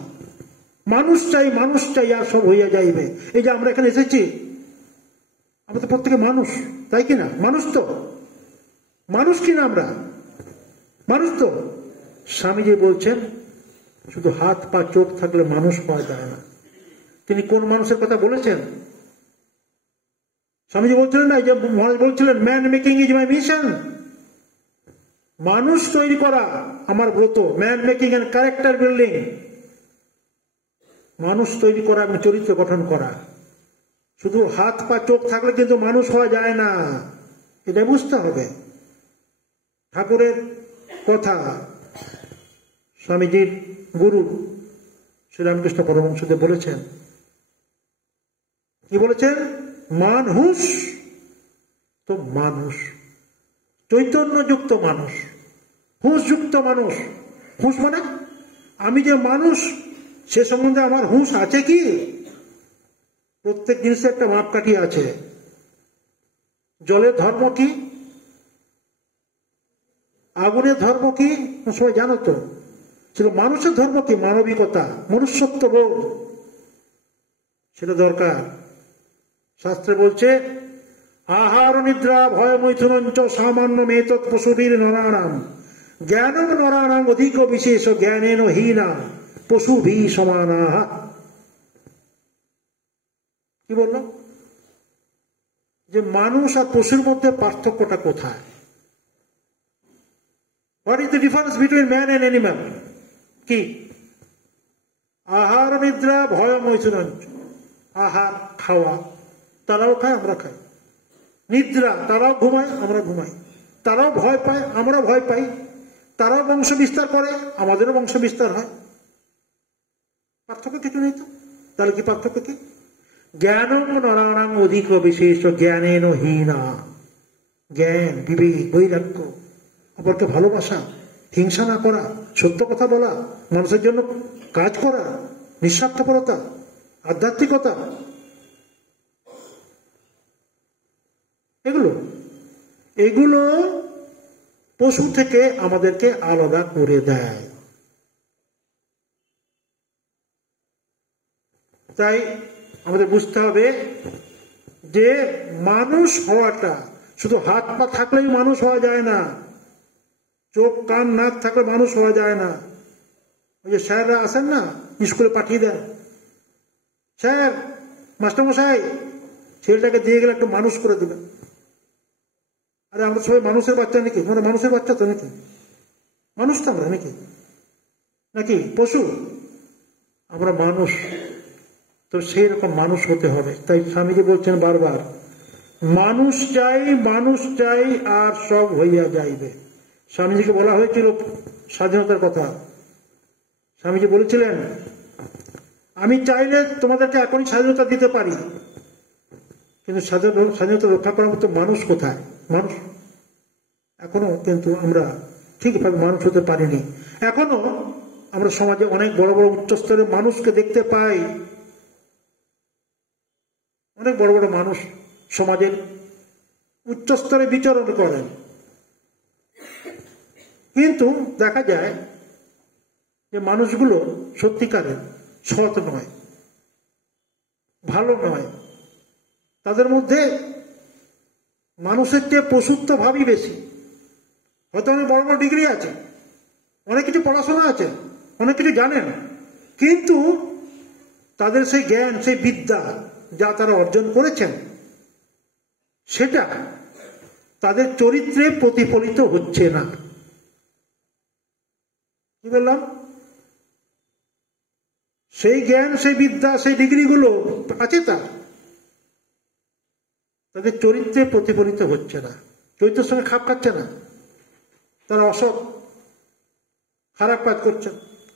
মানুষ চাই, মানুষ চাই, আর সব হইয়া যাইবে। এই যে আমরা এখানে এসেছি, আমরা তো প্রত্যেকে মানুষ, তাই কিনা? মানুষ তো, মানুষ কিনা আমরা মানুষ তো। স্বামীজি বলছেন শুধু হাত পা চোখ থাকলে মানুষ পাওয়া যায় না। তিনি কোন মানুষের কথা বলেছেন? স্বামীজি বলছিলেন না, যে মহারাজ বলছিলেন man making is my mission, মানুষ তৈরি করা আমার ব্রত। Man making and character building, মানুষ তৈরি করা এবং চরিত্র গঠন করা। শুধু হাত পা চোখ থাকলে কিন্তু মানুষ হওয়া যায় না, এটা বুঝতে হবে। ঠাকুরের কথা, স্বামীজির গুরু শ্রীরামকৃষ্ণ পরমহংসদেব বলেছেন, কি বলেছেন? মানুষ তো মানুষ, চৈতন্যযুক্ত মানুষ, হুঁশযুক্ত মানুষ। হুঁশ মানে আমি যে মানুষ সে সম্বন্ধে আমার হুঁশ আছে কি? প্রত্যেক জিনিসের একটা মাপকাঠি আছে। জলের ধর্ম কি, আগুনের ধর্ম কি সবাই জানো তো। সেটা মানুষের ধর্ম কি? মানবিকতা, মনুষ্যত্ব বোধ, সেটা দরকার। শাস্ত্রে বলছে আহার নিদ্রা ভয় মৈথুনঞ্চ সামান্য মেতৎ পশুবীর নরাণাম জ্ঞানম নরাণাম অধিক বিশেষ জ্ঞানেন হীনা পশুভি সমানাহা। কি বলল? যে মানুষ আর পশুর মধ্যে পার্থক্যটা কোথায়? What is the difference between man and animal? কি? আহার নিদ্রা ভয় মৈথুনঞ্চ, আহার খাওয়া, তারাও খায় আমরা খাই। নিদ্রা, তারাও ঘুমায় আমরা ঘুমাই। তারাও ভয় পায় আমরা ভয় পাই। তারাও বংশ বিস্তার করে আমাদেরও বংশ বিস্তার হয়। পার্থক্য কিছু নেই তো। তাহলে কি পার্থক্য কি? জ্ঞানম নরাণাং অধিক বিশেষ জ্ঞানেন হীনা। জ্ঞান, বিবেক, বৈরাগ্য, অপরকে ভালোবাসা, হিংসা না করা, সত্য কথা বলা, মানুষের জন্য কাজ করা, নিঃস্বার্থপরতা, আধ্যাত্মিকতা, এগুলো পশু থেকে আমাদেরকে আলাদা করে দেয়। তাই আমাদের বুঝতে হবে যে মানুষ হওয়াটা শুধু হাত পা থাকলেই মানুষ হওয়া যায় না, চোখ কান নাক থাকলে মানুষ হওয়া যায় না। ওই যে স্যাররা আসেন না, স্কুলে পাঠিয়ে দেন, স্যার মাস্টারমশাই ছেলেটাকে দিয়ে গেলে একটু মানুষ করে দেবেন। আরে আমরা সবাই মানুষের বাচ্চা নাকি? আমরা মানুষের বাচ্চা তো নাকি? মানুষ তো আমরা নাকি পশু? আমরা মানুষ, তো সেই রকম মানুষ হতে হবে। তাই স্বামীজি বলছেন বারবার, মানুষ চাই আর সব হইয়া যাইবে। স্বামীজিকে বলা হয়েছিল স্বাধীনতার কথা। স্বামীজি বলেছিলেন, আমি চাইলে তোমাদেরকে এখনই স্বাধীনতা দিতে পারি, কিন্তু স্বাধীনতা রক্ষা করার মতো মানুষ কোথায়? মানুষ এখনো কিন্তু আমরা ঠিকভাবে মানুষ হতে পারিনি। এখনো আমরা সমাজে অনেক বড় বড় উচ্চস্তরের মানুষকে দেখতে পাই। অনেক বড় বড় মানুষ সমাজের উচ্চস্তরে বিচরণ করেন, কিন্তু দেখা যায় যে মানুষগুলো সত্যিকারের সৎ নয়, ভালো নয়। তাদের মধ্যে মানুষের চেয়ে পশুত্ব ভাবই বেশি। হয়তো অনেক বড় বড় ডিগ্রি আছে, অনেক কিছু পড়াশোনা আছে, অনেক কিছু জানেন, কিন্তু তাদের সেই জ্ঞান, সেই বিদ্যা যা তারা অর্জন করেছেন, সেটা তাদের চরিত্রে প্রতিফলিত হচ্ছে না। কি বললাম? সেই জ্ঞান, সেই বিদ্যা, সেই ডিগ্রিগুলো আছে তাদের চরিত্রে প্রতিফলিত হচ্ছে না, চরিত্রের সঙ্গে খাপ খাচ্ছে না, তারা অসৎ, খারাপ কাজ করছে,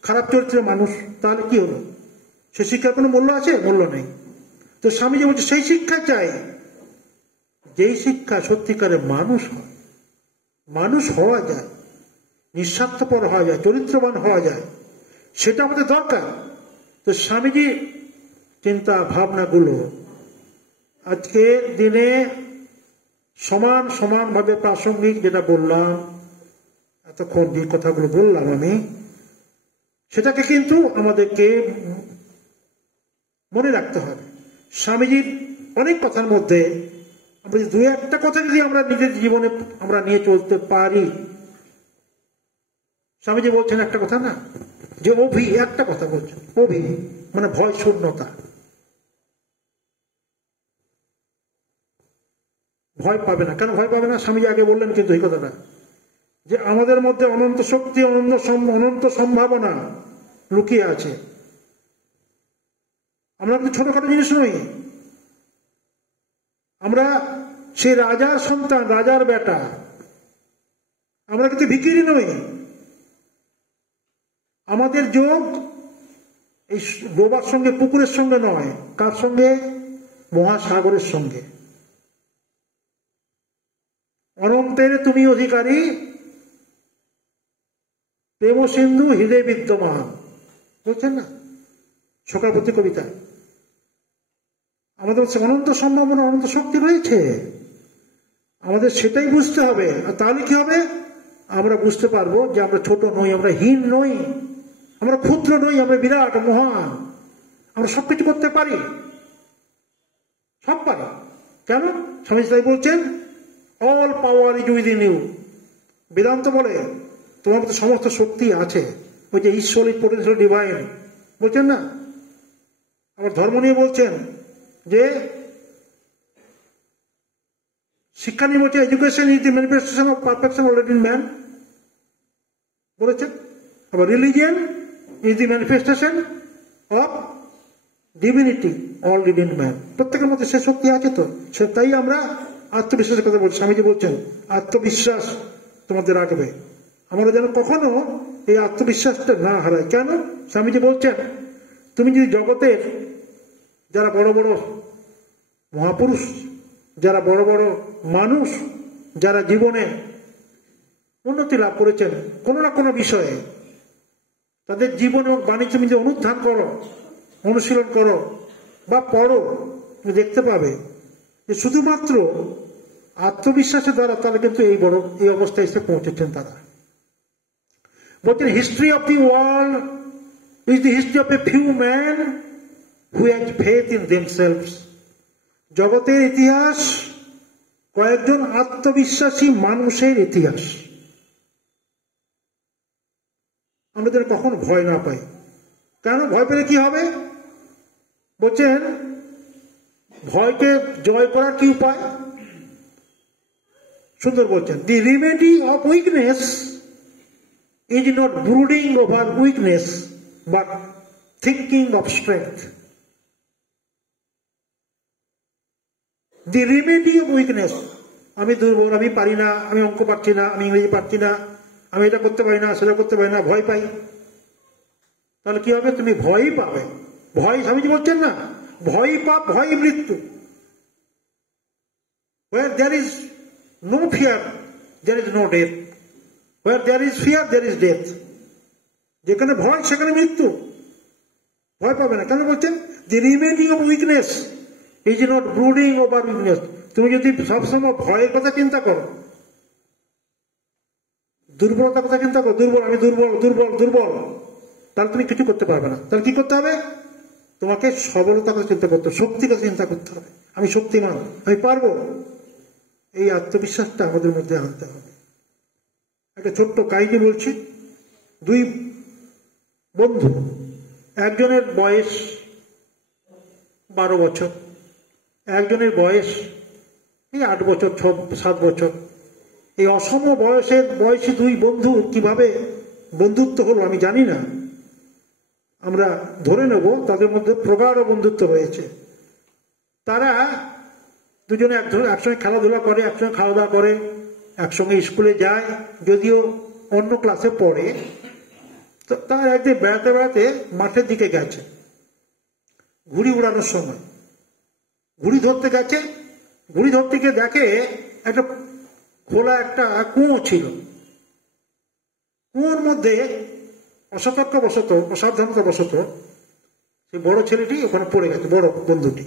খারাপ চরিত্রের মানুষ। তাহলে কি হলো? সে শিক্ষার কোনো মূল্য আছে? মূল্য নেই। তো স্বামীজি বলছে সেই শিক্ষা চাই যেই শিক্ষা সত্যিকারের মানুষ হওয়া যায়, নিঃস্বার্থপর হওয়া যায়, চরিত্রবান হওয়া যায়, সেটা আমাদের দরকার। তো স্বামীজি চিন্তা ভাবনাগুলো আজকের দিনে সমানভাবে প্রাসঙ্গিক। যেটা বললাম এতক্ষণ, যে কথাগুলো বললাম আমি, সেটাকে কিন্তু আমাদেরকে মনে রাখতে হবে। স্বামীজির অনেক কথার মধ্যে আমরা দু একটা কথা যদি আমরা নিজের জীবনে আমরা নিয়ে চলতে পারি। স্বামীজি বলছেন একটা কথা না, যে একটা কথা বলছেন, মানে ভয় শূন্যতা। ভয় পাবে না। কেন ভয় পাবে না? স্বামীজি আগে বললেন কিন্তু এই কথাটা, যে আমাদের মধ্যে অনন্ত শক্তি, অনন্ত সম্ভাবনা লুকিয়ে আছে। আমরা কিন্তু ছোটখাটো জিনিস নই, আমরা সেই রাজার সন্তান, রাজার বেটা। আমরা কিন্তু ভিখিরি নই। আমাদের যোগ এই ডোবার সঙ্গে, পুকুরের সঙ্গে নয়, কার সঙ্গে? মহাসাগরের সঙ্গে। অনন্তের তুমি অধিকারী, প্রেম সিন্ধু হৃদয় বিদ্যমান, বলছেন না শোকাবতী কবিতা। আমাদের অনন্ত সম্ভাবনা, অনন্ত শক্তি রয়েছে, আমাদের সেটাই বুঝতে হবে। আর তাহলে কি হবে? আমরা বুঝতে পারবো যে আমরা ছোট নই, আমরা হীন নই, আমরা ক্ষুদ্র নই, আমরা বিরাট মহান। আমরা সবকিছু করতে পারি, সব পারি। কেন? স্বামী তাই বলছেন, all power is within you. Vedanta বলে তোমার মধ্যে সমস্ত শক্তি আছে। ওই যে ঈশ্বরিক পোটেনশিয়াল ডিভাইন বলছেন না। আবার ধর্ম নিয়ে বলছেন যে শিক্ষা নিয়ে বলছে education is the manifestation of perfection already in man বলেছেন। আবার religion is the manifestation of divinity already in man. প্রত্যেকের মধ্যে সে শক্তি আছে। তো সে তাই আমরা আত্মবিশ্বাসের কথা বলছি। স্বামীজি বলছেন আত্মবিশ্বাস তোমাদের রাখবে, আমরা যেন কখনো এই আত্মবিশ্বাসটা না হারাই। কেন? স্বামীজি বলছেন তুমি যদি জগতের যারা বড় বড় মহাপুরুষ, যারা বড় বড় মানুষ, যারা জীবনে উন্নতি লাভ করেছেন কোনো না কোনো বিষয়ে, তাদের জীবন এবং বাণী তুমি যদি অনুধান করো, অনুশীলন করো বা পড়ো, তুমি দেখতে পাবে যে শুধুমাত্র আত্মবিশ্বাসের দ্বারা তারা কিন্তু এই অবস্থায় এসে পৌঁছেছেন। তারা বলছেন history of the world is the history of a few man who has faith in themselves. জগতের ইতিহাস কয়েকজন আত্মবিশ্বাসী মানুষের ইতিহাস। আমরা যেন কখনো ভয় না পাই। কেন? ভয় পেলে কি হবে? বলছেন ভয়কে জয় করার কি উপায়? সুন্দর বলছেন, the remedy of weakness is not brooding over weakness but thinking of strength. The remedy of weakness, আমি দুর্বল, আমি পারি না, আমি অঙ্ক পারছি না, আমি ইংরেজি পারছি না, আমি এটা করতে পারি না, সেটা করতে পারি না, ভয় পাই। তাহলে কি হবে? তুমি ভয়ই পাবে। ভয়, স্বামীজি বলছেন না, ভয় পাপ, ভয় মৃত্যু। Where there is no fear, there is no death. Where there is fear, there is death. যেখানে ভয় সেখানে মৃত্যু। ভয় পাবে না। কেন বলছেন? The remedy of weakness is not brooding over weakness. তুমি যদি সবসময় ভয়ের কথা চিন্তা করো, দুর্বলতার কথা চিন্তা করো, দুর্বল, আমি দুর্বল দুর্বল দুর্বল, তাহলে তুমি কিছু করতে পারবে না। তাহলে কি করতে হবে? তোমাকে সবলতার কথা চিন্তা করতে হবে, শক্তির কথা চিন্তা করতে হবে। আমি শক্তিমান, আমি পারবো। এই আত্মবিশ্বাসটা আমাদের মধ্যে আনতে হবে। একটা ছোট্ট কাহিনী বলছি। দুই বন্ধু, একজনের বয়স 12 বছর, একজনের বয়স এই 8 বছর, 7 বছর। এই অসম বয়সী দুই বন্ধু কিভাবে বন্ধুত্ব হলো আমি জানি না, আমরা ধরে নেব তাদের মধ্যে প্রগাঢ় বন্ধুত্ব হয়েছে। তারা দুজনে একসঙ্গে খেলাধুলা করে, একসঙ্গে খাওয়া দাওয়া করে, একসঙ্গে স্কুলে যায়, যদিও অন্য ক্লাসে পড়ে। তো তার একদিন বেড়াতে বেড়াতে মাঠের দিকে গেছে, ঘুড়ি উড়ানোর সময় ঘুড়ি ধরতে গেছে। ঘুড়ি ধরতে গিয়ে দেখে একটা খোলা একটা কুয়ো ছিল। কুয়োর মধ্যে অসাবধানতা বশত সেই বড় ছেলেটি ওখানে পড়ে গেছে, বড় বন্ধুটি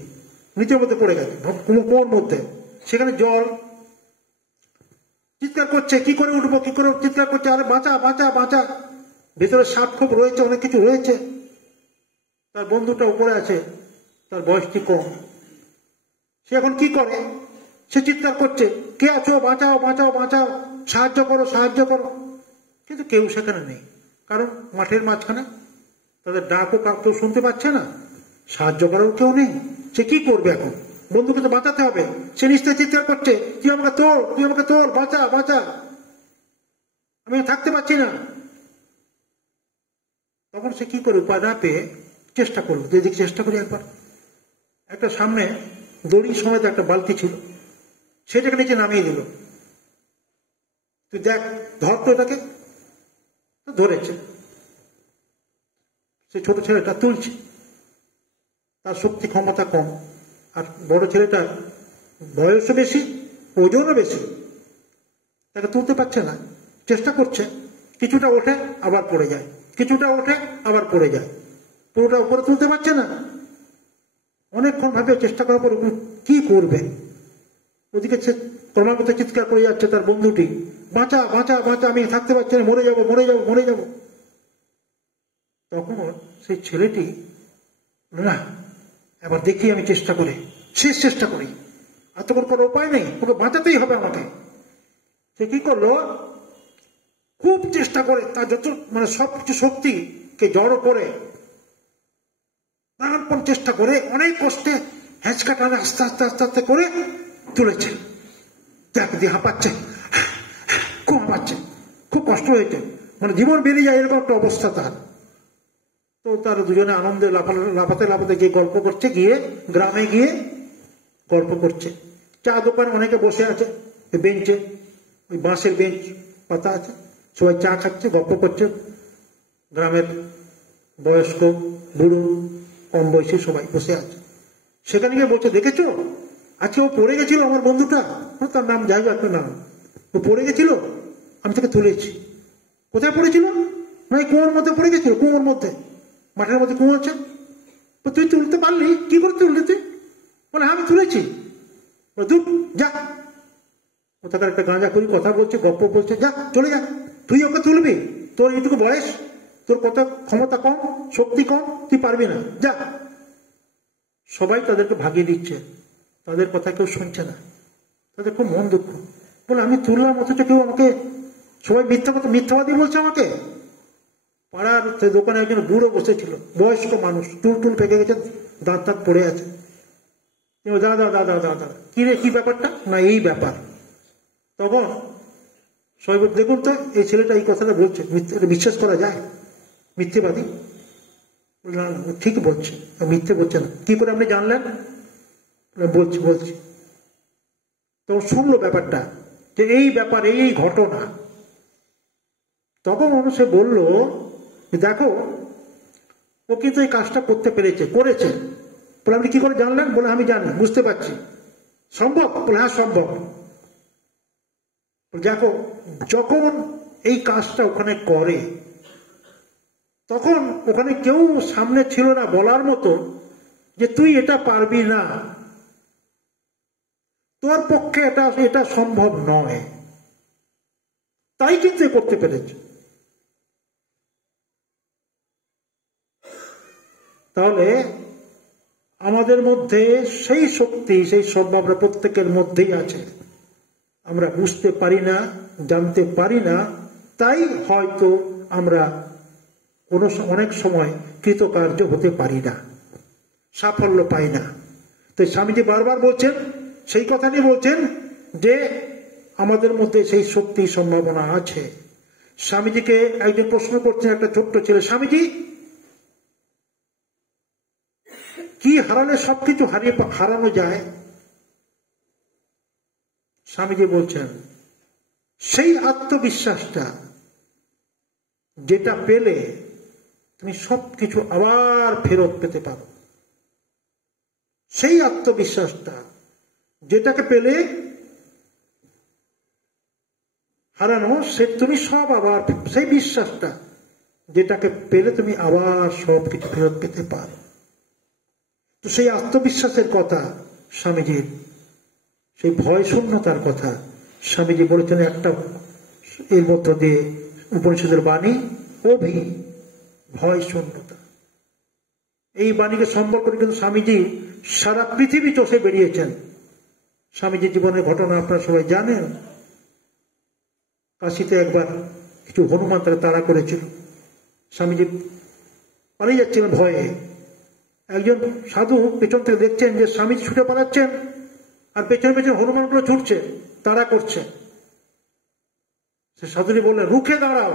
নিচের মধ্যে পড়ে গেছে কুয়োর মধ্যে। সেখানে জল, চিৎকার করছে, কি করে উঠবো, কি করে চিৎকার করছে, আরে বাঁচা বাঁচা বাঁচা। ভেতরে সাপ খোপ রয়েছে, অনেক কিছু রয়েছে। তার বন্ধুটা উপরে আছে, তার বয়সটি কম। সে এখন কি করে, সে চিৎকার করছে, কে আছো, বাঁচাও বাঁচাও বাঁচাও, সাহায্য করো সাহায্য করো। কিন্তু কেউ সেখানে নেই, কারণ মাঠের মাঝখানে তাদের ডাকও কেউ শুনতে পাচ্ছে না, সাহায্য করার কেউ নেই। সে কি করবে এখন, বন্ধুকে তো বাঁচাতে হবে। সে নিশ্চয়ই চিৎকার করছে, তুই আমাকে তোল, তুই আমাকে তোল, বাঁচা বাঁচা, আমি থাকতে পারছি না। তখন সে কি করে, উপায় না পেয়ে চেষ্টা করলো, যেদিকে চেষ্টা করি একবার। একটা সামনে দড়ি সমেত একটা বালতি ছিল, সেটাকে নিচে নামিয়ে দিল। তুই দেখ, ধর তো এটাকে। ধরেছে, সে ছোট ছেলেটা তুলছে, তার শক্তি ক্ষমতা কম, আর বড় ছেলেটার বয়সও বেশি, ওজনও বেশি, তাকে তুলতে পারছে না। চেষ্টা করছে, কিছুটা ওঠে আবার পড়ে যায়, কিছুটা ওঠে আবার পড়ে যায়, পুরোটা উপরে তুলতে পারছে না। অনেকক্ষণ ভাবে চেষ্টা করার পর কি করবে, ওদিকে ক্রমাগত চিৎকার করে যাচ্ছে তার বন্ধুটি, বাঁচা বাঁচা বাঁচা, আমি থাকতে পারছি না, মরে যাবো মরে যাবো মরে যাবো। তখন সেই ছেলেটি, না এবার দেখি আমি চেষ্টা করি, শেষ চেষ্টা করি, আর তখন কোনো উপায় নেই, ওকে বাঁচাতেই হবে আমাকে। সে কি করলো, খুব চেষ্টা করে তার যত সবকিছু শক্তিকে জড়ো করে প্রাণপণ চেষ্টা করে অনেক কষ্টে হ্যাঁচকা টানে আস্তে আস্তে আস্তে আস্তে করে তুলেছে। দেখ দিয়ে হাঁপাচ্ছে, খুব হাঁপাচ্ছে, খুব কষ্ট হয়েছে, জীবন বেরিয়ে যায় এরকম একটা অবস্থা তার। তো তার দুজনে আনন্দে লাফাতে লাফাতে গিয়ে গল্প করছে, গিয়ে গ্রামে গিয়ে গল্প করছে। চা দোকানে অনেকে বসে আছে বেঞ্চে, ওই বাঁশের বেঞ্চ পাতা আছে, সবাই চা খাচ্ছে, গল্প করছে। গ্রামের বয়স্ক, বুড়ো, কম বয়সী সবাই বসে আছে। সেখানে গিয়ে বলছে, দেখেছো আজকে ও পড়ে গেছিল আমার বন্ধুটা, তার নাম যাই একটা নাম, ও পড়ে গেছিল, আমি তাকে তুলেছি। কোথায় পড়েছিল, না এই কুয়োর মধ্যে পড়ে গেছিল, কুয়োর মধ্যে, মাঠের মধ্যে কুয়ো আছে। তুই তুলতে পারলি, কি করে তুললি তুই? বলে আমি তুলেছি। দূর যা, কোথাকার একটা গাঁজা করি কথা বলছে, গপ্প বলছে, যা চলে যা, তুই ওকে তুলবি, তোর এইটুকু বয়স, তোর কত ক্ষমতা কম, শক্তি কম, তুই পারবি না, যা। সবাই তাদেরকে ভাগিয়ে দিচ্ছে, তাদের কথা কেউ শুনছে না, তাদের খুব মন দুঃখ। বলে আমি তুললাম, অথচ কেউ আমাকে, সবাই মিথ্যাবাদী বলছে আমাকে। পাড়ার দোকানে একজন বুড়ো বসেছিল, বয়স্ক মানুষ, টুল টুল ফেঁকে গেছে, দাঁত দাঁত পড়ে আছে। দাদা দাদা দাদা, কি রে, কি ব্যাপারটা? না এই ব্যাপার। তখন সবাই দেখুন তো, এই ছেলেটা এই কথাটা বলছে, বিশ্বাস করা যায়? মিথ্যেবাদী? না ঠিক বলছে, মিথ্যে বলছে না। কি করে আপনি জানলেন? বলছি বলছি। তখন শুনলো ব্যাপারটা, যে এই ব্যাপার, এই ঘটনা। তখন সে বলল, দেখো ও কিন্তু এই কাজটা করতে পেরেছে, করেছে। বলে আপনি কি করে জানলেন? বলে আমি জানি, বুঝতে পারছি। সম্ভব? বলে হ্যাঁ সম্ভব। দেখো যখন এই কাজটা ওখানে করে, তখন ওখানে কেউ সামনে ছিল না বলার মতো যে তুই এটা পারবি না, তোর পক্ষে এটা সম্ভব নয়, তাই কিন্তু করতে পেরেছে। তাহলে আমাদের মধ্যে সেই শক্তি, সেই সম্ভাবনা প্রত্যেকের মধ্যেই আছে। আমরা বুঝতে পারি না, জানতে পারি না, তাই হয়তো আমরা অনেক সময় কৃতকার্য হতে পারি না, সাফল্য পাই না। তো স্বামীজি বারবার বলছেন, সেই কথা নিয়ে বলছেন যে আমাদের মধ্যে সেই শক্তি সম্ভাবনা আছে, স্বামীজিকে একজন প্রশ্ন করছেন, একটা ছোট্ট ছেলে, স্বামীজি কি হারালে সবকিছু হারানো যায়? স্বামীজি বলছেন, সেই আত্মবিশ্বাসটা যেটা পেলে তুমি সবকিছু আবার ফেরত পেতে পারো। সেই আত্মবিশ্বাসটা যেটাকে পেলে হারানো, সে তুমি সব আবার, সেই বিশ্বাসটা যেটাকে পেলে তুমি আবার সবকিছু ফেরত পেতে পারো। তো সেই আত্মবিশ্বাসের কথা স্বামীজির, সেই ভয় শূন্যতার কথা স্বামীজি বলেছেন একটা এর মধ্য দিয়ে, উপনিষদের বাণী অভি, ভয় শূন্যতা। এই বাণীকে সম্বল করে কিন্তু স্বামীজি সারা পৃথিবী চষে বেরিয়েছেন। স্বামীজির জীবনের ঘটনা আপনারা সবাই জানেন। কাশিতে একবার কিছু হনুমান তারা তাড়া করেছিল, স্বামীজি পালিয়ে যাচ্ছিলেন ভয়ে। একজন সাধু পেছন থেকে দেখছেন যে স্বামীজি ছুটে পালাচ্ছেন, আর পেছনে পেছনে হনুমানগুলো ছুটছে, তাড়া করছে। সে সাধুজি বললেন, রুখে দাঁড়াও,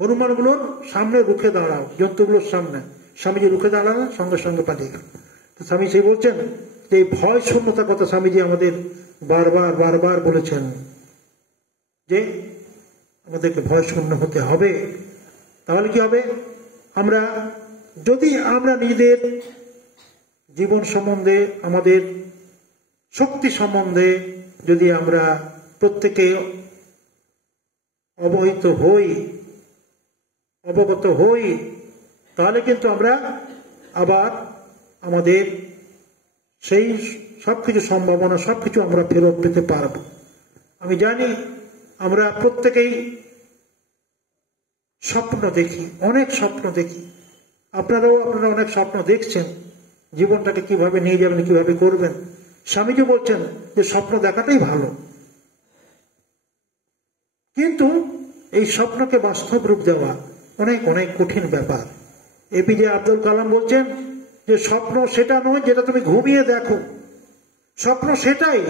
হনুমানগুলোর সামনে রুখে দাঁড়াও, জন্তুগুলোর সামনে। স্বামীজি রুখে দাঁড়ালেন, সঙ্গে সঙ্গে পালিয়ে গেল। স্বামী সেই বলছেন যে এই ভয় শূন্যতার কথা স্বামীজি আমাদের বারবার বারবার বলেছেন, যে আমাদেরকে ভয় শূন্য হতে হবে। তাহলে কি হবে? যদি আমরা নিজেদের জীবন সম্বন্ধে, আমাদের শক্তি সম্বন্ধে যদি আমরা প্রত্যেকে অবগত হই, তাহলে কিন্তু আমরা আবার আমাদের সেই সবকিছু সম্ভাবনা, সবকিছু আমরা ফেরত পেতে পারব। আমি জানি আমরা প্রত্যেকেই স্বপ্ন দেখি, অনেক স্বপ্ন দেখি। আপনারা অনেক স্বপ্ন দেখছেন, জীবনটাকে কিভাবে নিয়ে যাবেন, কিভাবে করবেন। স্বামীজি বলছেন যে স্বপ্ন দেখাটাই ভালো, কিন্তু এই স্বপ্নকে বাস্তব রূপ দেওয়া অনেক অনেক কঠিন ব্যাপার। এপিজে আব্দুল কালাম বলছেন যে স্বপ্ন সেটা নয় যেটা তুমি ঘুমিয়ে দেখো, স্বপ্ন সেটাই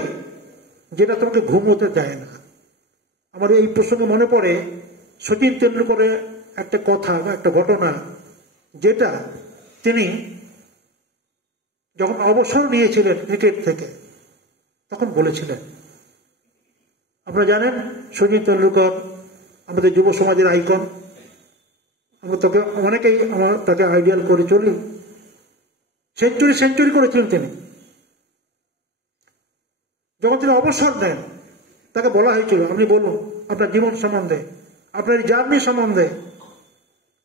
যেটা তোমাকে ঘুমোতে দেয় না। আমার এই প্রসঙ্গে মনে পড়ে সচিন তেন্ডুলকরের একটা কথা, একটা ঘটনা, যেটা তিনি যখন অবসর নিয়েছিলেন ক্রিকেট থেকে তখন বলেছিলেন। আপনারা জানেন সচিন তেন্ডুলকর আমাদের যুব সমাজের আইকন, আমরা অনেকেই তাকে আইডিয়াল করে চলি। সেঞ্চুরি করেছিলেন তিনি। যখন তিনি অবসর নেন তাকে বলা হয়েছিল, আপনি বলুন আপনার জীবন সম্বন্ধে, আপনার জার্নি সম্বন্ধে।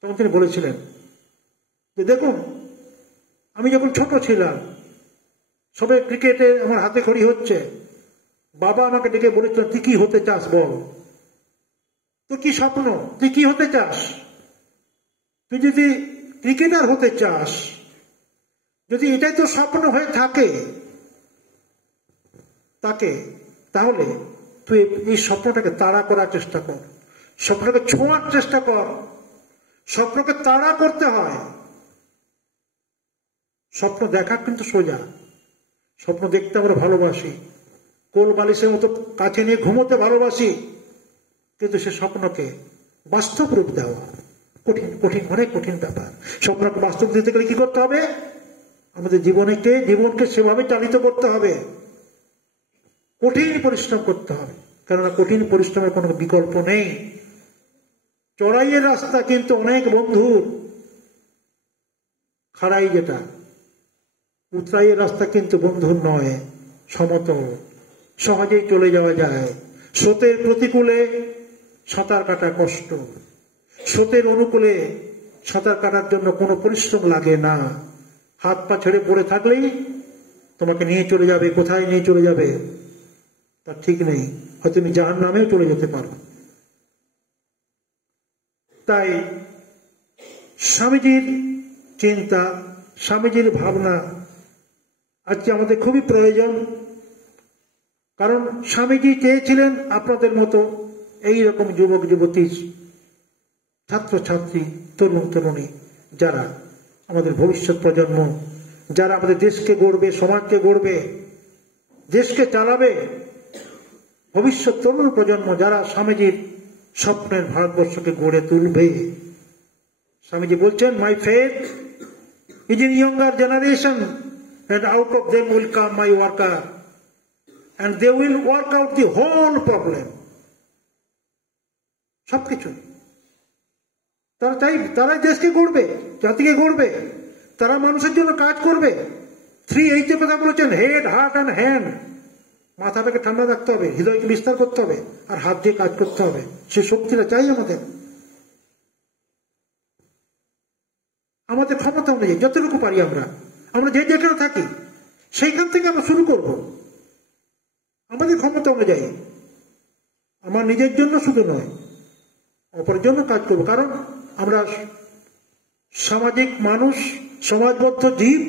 তখন তিনি বলেছিলেন যে দেখুন, আমি যখন ছোট ছিলাম, সবে ক্রিকেটে আমার হাতে খড়ি হচ্ছে, বাবা আমাকে ডেকে বলেছিলেন তুই কি হতে চাস বল, তোর কি স্বপ্ন, তুই কি হতে চাস? তুই যদি ক্রিকেটার হতে চাস, যদি এটাই তোর স্বপ্ন হয়ে থাকে তাহলে তুই এই স্বপ্নটাকে তাড়া করার চেষ্টা কর, স্বপ্নকে ছোঁয়ার চেষ্টা কর। স্বপ্নকে তাড়া করতে হয়। স্বপ্ন দেখা কিন্তু সোজা, স্বপ্ন দেখতে আমরা ভালোবাসি, কোল বালিশের মতো কাছে নিয়ে ঘুমোতে ভালোবাসি, কিন্তু সে স্বপ্নকে বাস্তব রূপ দেওয়া কঠিন, অনেক কঠিন ব্যাপার। স্বপ্নকে বাস্তব দিতে গেলে কি করতে হবে? আমাদের জীবনকে সেভাবে চালিত করতে হবে, কঠিন পরিশ্রম করতে হবে। কেননা কঠিন পরিশ্রমের কোনো বিকল্প নেই। চড়াইয়ের রাস্তা কিন্তু অনেক বন্ধুর, খাড়াই যেটা, উতরাইয়ের রাস্তা কিন্তু বন্ধুর নয়, সমতল, সহজেই চলে যাওয়া যায়। স্রোতের প্রতিকূলে সাঁতার কাটা কষ্ট, স্রোতের অনুকূলে সাঁতার কাটার জন্য কোনো পরিশ্রম লাগে না। হাত পা ছেড়ে পড়ে থাকলেই তোমাকে নিয়ে চলে যাবে, কোথায় নিয়ে চলে যাবে তার ঠিক নেই, হয়তো তুমি জাহান্নামেও চলে যেতে পারো। তাই স্বামীজির চিন্তা, স্বামীজির ভাবনা আজকে আমাদের খুবই প্রয়োজন। কারণ স্বামীজি চেয়েছিলেন আপনাদের মতো এইরকম যুবক যুবতী, ছাত্রছাত্রী, তরুণ তরুণী, যারা আমাদের ভবিষ্যৎ প্রজন্ম, যারা আমাদের দেশকে গড়বে, সমাজকে গড়বে, দেশকে চালাবে, ভবিষ্যৎ তরুণ প্রজন্ম যারা স্বামীজির স্বপ্নের ভারতবর্ষকে গড়ে তুলবে। স্বামীজি বলছেন, my faith is in younger generation and out of them will come my worker and they will work out the whole problem. সবকিছু তারাই দেশকে গড়বে, জাতিকে গড়বে, তারা মানুষের জন্য কাজ করবে। 3H এর কথা বলেছেন, হেড, হার্ট অ্যান্ড হ্যান্ড। মাথাটাকে ঠান্ডা রাখতে হবে, হৃদয়কে বিস্তার করতে হবে, আর হাত দিয়ে কাজ করতে হবে। সে শক্তিটা চাই আমাদের। আমাদের ক্ষমতা অনুযায়ী যতটুকু পারি আমরা যে যেখানে থাকি সেইখান থেকে আমরা শুরু করব, আমাদের ক্ষমতা অনুযায়ী। আমার নিজের জন্য শুধু নয়, অপরের জন্য কাজ করব। কারণ আমরা সামাজিক মানুষ, সমাজবদ্ধ জীব।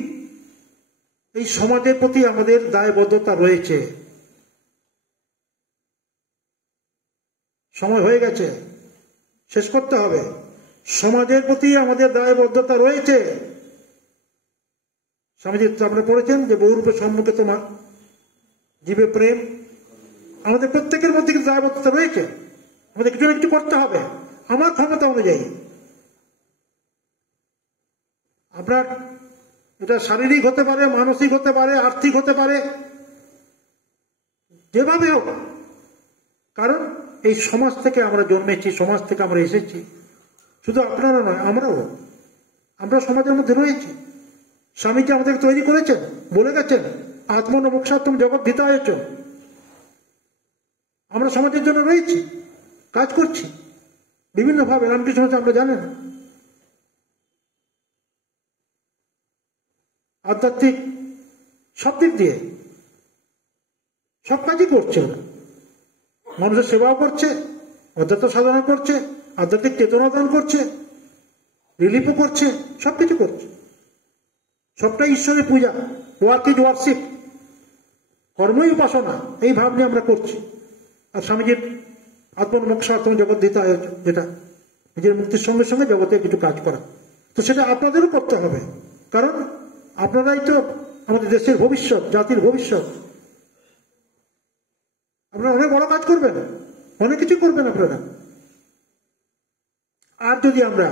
এই সমাজের প্রতি আমাদের দায়বদ্ধতা রয়েছে। সময় হয়ে গেছে, শেষ করতে হবে। সমাজের প্রতি আমাদের দায়বদ্ধতা রয়েছে। স্বামীজি আপনি পড়েছেন যে বহুরূপে সম্মুখে তোমার জীবে প্রেম। আমাদের প্রত্যেকের মধ্যে কিন্তু দায়বদ্ধতা রয়েছে। আমাদের কিছু না কিছু করতে হবে আমার ক্ষমতা অনুযায়ী। আপনার এটা শারীরিক হতে পারে, মানসিক হতে পারে, আর্থিক হতে পারে, যেভাবে হোক। কারণ এই সমাজ থেকে আমরা জন্মেছি, সমাজ থেকে আমরা এসেছি। শুধু আপনারা নয়, আমরা সমাজের মধ্যে রয়েছি। স্বামীজি আমাদেরকে তৈরি করেছেন, বলে গেছেন, আত্মন মোক্ষাত্ম জগৎ ধিতা হয়েছ। আমরা সমাজের জন্য রয়েছি, কাজ করছি বিভিন্নভাবে। রামকৃষ্ণ আমরা জানেন, আধ্যাত্মিক সব দিক দিয়ে সব কাজই করছে। মানুষের সেবাও করছে, অধ্যাত্ম সাধনা করছে, আধ্যাত্মিক চেতনা দান করছে, রিলিফও করছে, সবকিছু করছে। সবটাই ঈশ্বরের পূজা। ওয়ার্ক ইজ ওয়ার্শিপ, কর্মই উপাসনা। এই ভাব নিয়ে আমরা করছি। আর স্বামীজির আত্মমোক্ষাত্ম জগৎ দিতে হয়, যেটা নিজের মুক্তির সঙ্গে সঙ্গে জগতে কিছু কাজ করা, তো সেটা আপনাদেরও করতে হবে। কারণ আপনারাই তো আমাদের দেশের ভবিষ্যৎ, জাতির ভবিষ্যৎ। আপনারা অনেক বড় কাজ করবেন, অনেক কিছু করবেন আপনারা। আর যদি আমরা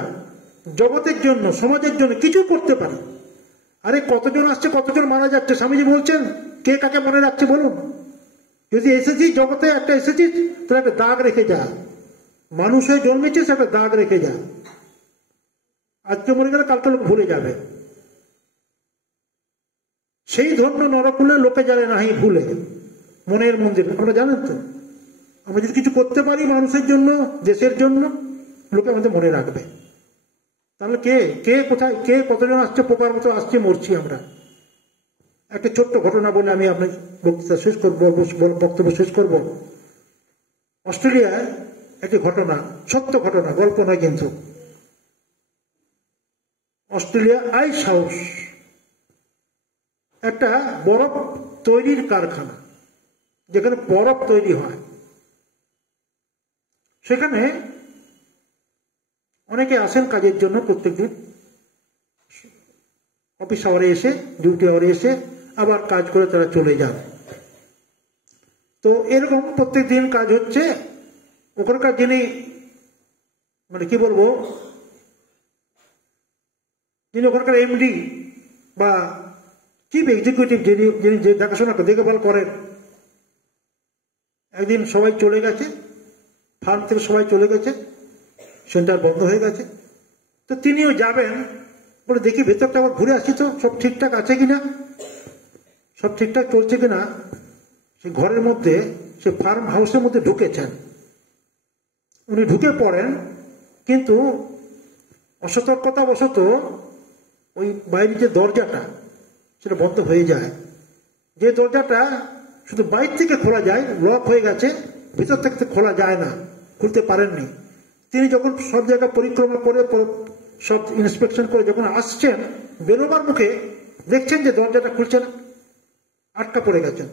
জগতের জন্য, সমাজের জন্য কিছু করতে পারি। আরে কতজন আসছে, কতজন মারা যাচ্ছে। স্বামীজি বলছেন, কে কাকে মনে রাখছে বলুন? যদি এসেছি জগতে, একটা এসেছিস, তোর একটা দাগ রেখে যা। মানুষ হয়ে জন্মেছিস, একটা দাগ রেখে যা। আজকে মনে গেলে কালকে লোক ভুলে যাবে। সেই ধন্য নরকুলে লোকে জানে নাহি ভুলে, মনের মন্দির। আমরা জানেন তো, আমরা যদি কিছু করতে পারি মানুষের জন্য, দেশের জন্য, লোকে আমাদের মনে রাখবে। তাহলে কে কোথায়, কে কতজন আসছে, পোকার মতো আসছে, মরছি আমরা। একটা ছোট্ট ঘটনা বলে আমি আপনার বক্তৃতা শেষ করবো, বক্তব্য শেষ করব। অস্ট্রেলিয়ায় একটি ঘটনা, সত্য ঘটনা, গল্প নয় কিন্তু। অস্ট্রেলিয়া আইস হাউস একটা বরফ তৈরির কারখানা, যেখানে বরফ তৈরি হয়। সেখানে অনেকে আসেন কাজের জন্য, প্রত্যেকদিন অফিস আওয়ারে এসে, ডিউটি আওয়ারে এসে আবার কাজ করে তারা চলে যান। তো এরকম প্রত্যেকদিন কাজ হচ্ছে। ওখানকার যিনি, মানে কি বলবো, যিনি ওখানকার এমডি বা চিফ এক্সিকিউটিভ, যিনি যে দেখাশোনা দেখভাল করেন, একদিন সবাই চলে গেছে, ফার্ম থেকে সবাই চলে গেছে, সেন্টার বন্ধ হয়ে গেছে। তো তিনিও যাবেন বলে, দেখি ভেতরটা আবার ঘুরে আসি তো, সব ঠিকঠাক আছে কিনা, সব ঠিকঠাক চলছে কিনা। সে ঘরের মধ্যে, সে ফার্ম হাউসের মধ্যে ঢুকেছেন। উনি ঢুকে পড়েন, কিন্তু অসতর্কতাবশত ওই বাইরের যে দরজাটা, সেটা বন্ধ হয়ে যায়। যে দরজাটা শুধু বাইরে থেকে খোলা যায়, লক হয়ে গেছে, ভিতর থেকে খোলা যায় না, খুলতে পারেননি। তিনি যখন সব জায়গা পরিক্রমা করে, সব ইন্সপেকশন করে যখন আসছেন, বেরোবার মুখে দেখছেন যে দরজাটা খুলছে না, আটকা পড়ে গেছেন।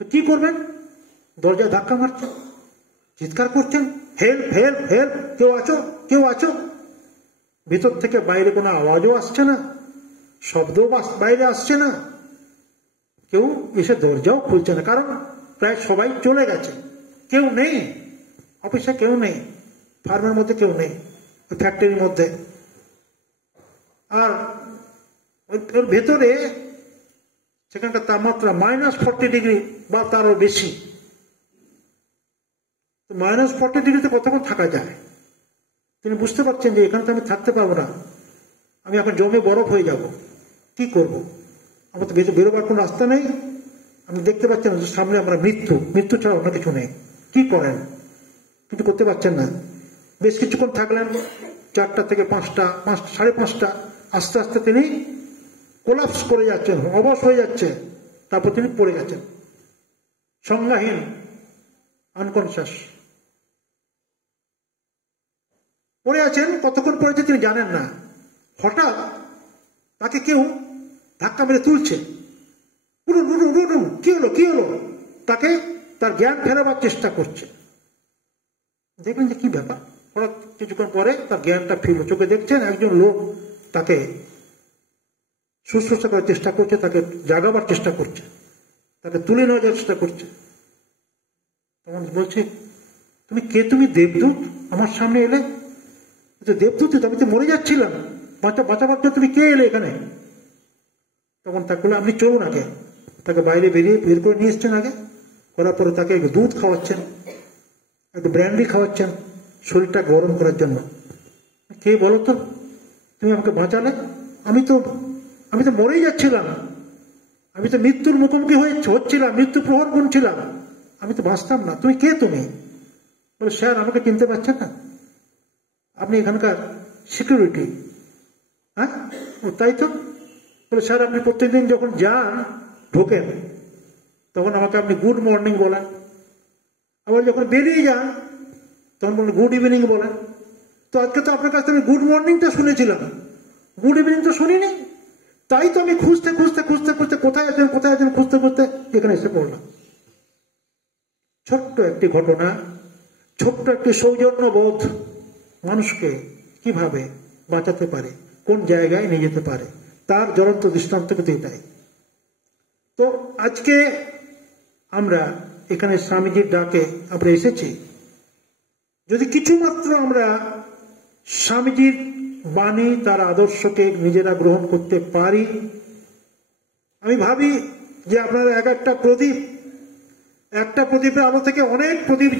তো কি করবেন? দরজায় ধাক্কা মারছেন, চিৎকার করছেন, হেল্প হেল্প হেল্প, কেউ আছো, কেউ আছো। ভিতর থেকে বাইরে কোনো আওয়াজও আসছে না, শব্দও বাইরে আসছে না। কেউ এসে দরজাও খুলছে না, কারণ প্রায় সবাই চলে গেছে, কেউ নেই অফিসে, কেউ নেই ফার্মের মধ্যে, কেউ নেই ওই ফ্যাক্টরির মধ্যে। আর ওর ভেতরে সেখানকার তাপমাত্রা -40 ডিগ্রি বা তারও বেশি। -40 ডিগ্রিতে কতক্ষণ থাকা যায়? তিনি বুঝতে পারছেন যে এখানে তো আমি থাকতে পারবো না, আমি এখন জমে বরফ হয়ে যাব, কি করব? আমার তো বেরোবার কোনো রাস্তা নেই। আপনি দেখতে পাচ্ছেন সামনে আমরা মৃত্যু ছাড়া অন্য কিছু নেই। কি করেন? কিছু করতে পারছেন না। বেশ কিছুক্ষণ থাকলেন, 4টা থেকে 5টা, 5:30টা, আস্তে আস্তে তিনি কোলাপস করে যাচ্ছেন, অবশ হয়ে যাচ্ছে। তারপর তিনি পড়ে গেছেন, সংজ্ঞাহীন, আনকনসিয়াস পড়ে আছেন। কতক্ষণ পড়েছে তিনি জানেন না। হঠাৎ তাকে কেউ ধাক্কা মেরে তুলছে, কি হলো কি হলো? তাকে তার জ্ঞান ফেরাবার চেষ্টা করছে। দেখলেন যে কি ব্যাপার। হঠাৎ কিছুক্ষণ পরে তার জ্ঞানটা ফিরল। চোখে দেখছেন একজন লোক তাকে শুশ্রূষা করার চেষ্টা করছে, তাকে জাগাবার চেষ্টা করছে, তাকে তুলে নেওয়ার চেষ্টা করছে। তখন বলছে, তুমি কে? তুমি দেবদূত? আমার সামনে এলে? দেবদূত? আমি তো মরে যাচ্ছিলাম, বাঁচাবার জন্য তুমি কে এলে এখানে? তখন তাকে বলে, আপনি চলুন আগে। তাকে বাইরে বের করে নিয়ে এসছেন আগে, করার পরে তাকে একটু দুধ খাওয়াচ্ছেন, একটু ব্র্যান্ডি খাওয়াচ্ছেন শরীরটা গরম করার জন্য। কে বলো তো? তুমি আমাকে বাঁচালে? আমি তো মরেই যাচ্ছিলাম, আমি তো মৃত্যুর মুখোমুখি হচ্ছিলাম, মৃত্যু প্রহর গুনছিলাম, আমি তো বাঁচতাম না। তুমি কে? তুমি? বলে, স্যার আমাকে চিনতে পারছেন না, আপনি এখানকার সিকিউরিটি। হ্যাঁ, ও তাই তো। বলে, স্যার আপনি প্রত্যেকদিন যখন যান, ঢোকেন, তখন আমাকে আপনি গুড মর্নিং বলেন, আবার যখন বেরিয়ে যান তখন বলেন গুড ইভিনিং বলেন। তো আজকে তো আপনার কাছ থেকে আমি গুড মর্নিংটা শুনেছিলাম, গুড ইভিনিং তো শুনিনি। তাই তো আমি খুঁজতে কোথায় আছেন খুঁজতে এখানে এসে পড়লাম। ছোট্ট একটি ঘটনা, ছোট্ট একটি সৌজন্যবোধ মানুষকে কিভাবে বাঁচাতে পারে, কোন জায়গায় নিয়ে যেতে পারে, তার জ্বলন্ত দৃষ্টান্ত কিন্তু এটাই। তো আজকে আমরা এখানে স্বামীজির ডাকে আমরা এসেছি, যদি কিছুমাত্র আমরা স্বামীজির বাণী, তার আদর্শকে নিজেরা গ্রহণ করতে পারি। আমি ভাবি যে আপনারা একটা প্রদীপের আলো থেকে অনেক প্রদীপ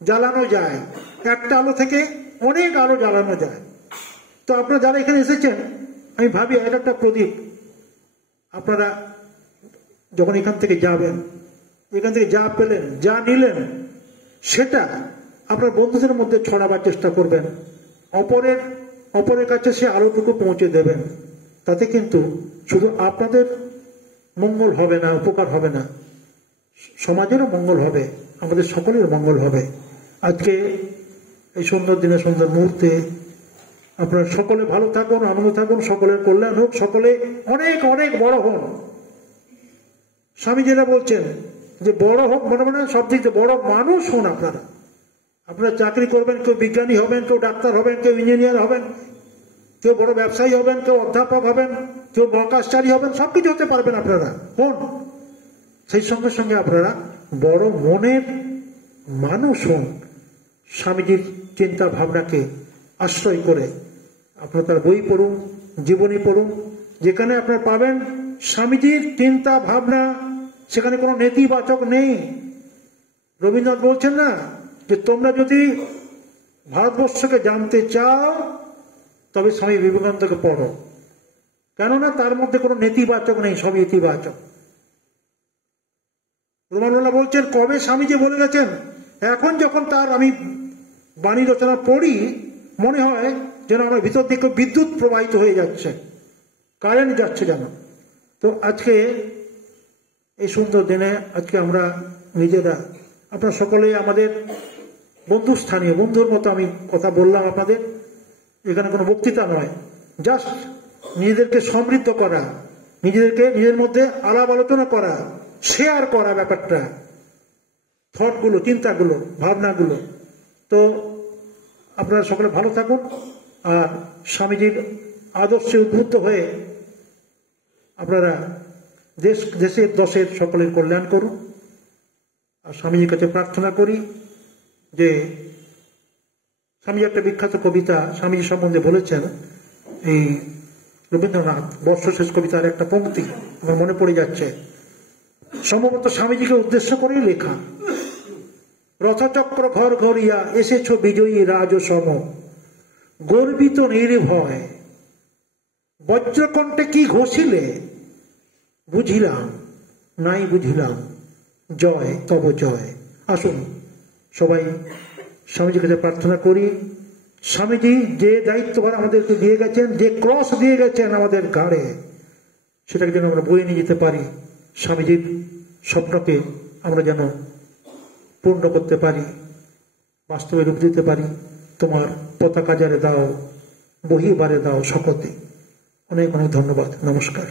জ্বালানো যায়, একটা আলো থেকে অনেক আলো জ্বালানো যায়। তো আপনারা যারা এখানে এসেছেন, আমি ভাবি একটা প্রদীপ আপনারা যখন এখান থেকে যাবেন, এখান থেকে যা পেলেন, যা নিলেন, সেটা আপনার বন্ধুদের মধ্যে ছড়াবার চেষ্টা করবেন, অপরের কাছে সে আলোটুকু পৌঁছে দেবেন। তাতে কিন্তু শুধু আপনাদের মঙ্গল হবে না, উপকার হবে না, সমাজেরও মঙ্গল হবে, আমাদের সকলের মঙ্গল হবে। আজকে এই সুন্দর দিনে, সুন্দর মুহূর্তে আপনারা সকলে ভালো থাকুন, আনন্দ থাকুন, সকলের কল্যাণ হোক, সকলে অনেক অনেক বড় হন। স্বামীজিরা বলছেন যে বড় হোক, মানে সব দিক থেকে বড় মানুষ হন। আপনারা চাকরি করবেন, কেউ বিজ্ঞানী হবেন, কেউ ডাক্তার হবেন, কেউ ইঞ্জিনিয়ার হবেন, কেউ বড় ব্যবসায়ী হবেন, কেউ অধ্যাপক হবেন, কেউ মহাকাশচারী হবেন, সবকিছু হতে পারবেন আপনারা হন। সেই সঙ্গে সঙ্গে আপনারা বড় মনের মানুষ হন। স্বামীজির চিন্তা ভাবনাকে আশ্রয় করে আপনারা তার বই পড়ুন, জীবনী পড়ুন, যেখানে আপনারা পাবেন স্বামীজির চিন্তা ভাবনা, সেখানে কোনো নেতিবাচক নেই। রবীন্দ্রনাথ বলছেন না যে তোমরা যদি ভারতবর্ষকে জানতে চাও তবে স্বামী বিবেকানন্দকে পড়ো, কেননা তার মধ্যে কোনো নেতিবাচক নেই, সবই ইতিবাচক। রোমানুল্লাহ বলছেন, কবে স্বামীজি বলে গেছেন, এখন যখন তার আমি বাণী রচনা পড়ি মনে হয় যেন আমার ভিতর দিকে বিদ্যুৎ প্রবাহিত হয়ে যাচ্ছে, কারেন্ট যাচ্ছে যেন। তো আজকে এই সুন্দর দিনে আজকে আমরা নিজেরা, আপনারা সকলেই আমাদের বন্ধুস্থানীয়, বন্ধুর মতো আমি কথা বললাম আপনাদের। এখানে কোনো বক্তৃতা নয়, জাস্ট নিজেদেরকে সমৃদ্ধ করা, নিজের মধ্যে আলাপ আলোচনা করা, শেয়ার করা ব্যাপারটা, থটগুলো, চিন্তাগুলো, ভাবনাগুলো। তো আপনারা সকলে ভালো থাকুন, আর স্বামীজির আদর্শে উদ্বুদ্ধ হয়ে আপনারা দেশের দশের সকলের কল্যাণ করুন। আর স্বামীজির কাছে প্রার্থনা করি যে স্বামীজি একটা বিখ্যাত কবিতা স্বামীজি সম্বন্ধে বলেছেন, এই রবীন্দ্রনাথ বর্ষশেষ কবিতার একটা পংক্তি আমার মনে পড়ে যাচ্ছে, সম্ভবত স্বামীজিকে উদ্দেশ্য করেই লেখা। রথচক্র ঘর ঘরিয়া এসেছ বিজয়ী রাজ সম, গর্বিত নির্ভয় বজ্রকণ্ঠে কি ঘষিলে, বুঝিলাম নাই বুঝিলাম জয় তব জয়। আসুন সবাই স্বামীজির কাছে প্রার্থনা করি, স্বামীজি যে দায়িত্বভার আমাদেরকে দিয়ে গেছেন, যে ক্রস দিয়ে গেছেন আমাদের ঘাড়ে, সেটাকে যেন আমরা বয়ে নিয়ে যেতে পারি, স্বামীজির স্বপ্নকে আমরা যেন পূর্ণ করতে পারি, বাস্তবে রূপ দিতে পারি। তোমার পতাকা যারে দাও, বহিবারে দাও শকতে। অনেক অনেক ধন্যবাদ, নমস্কার।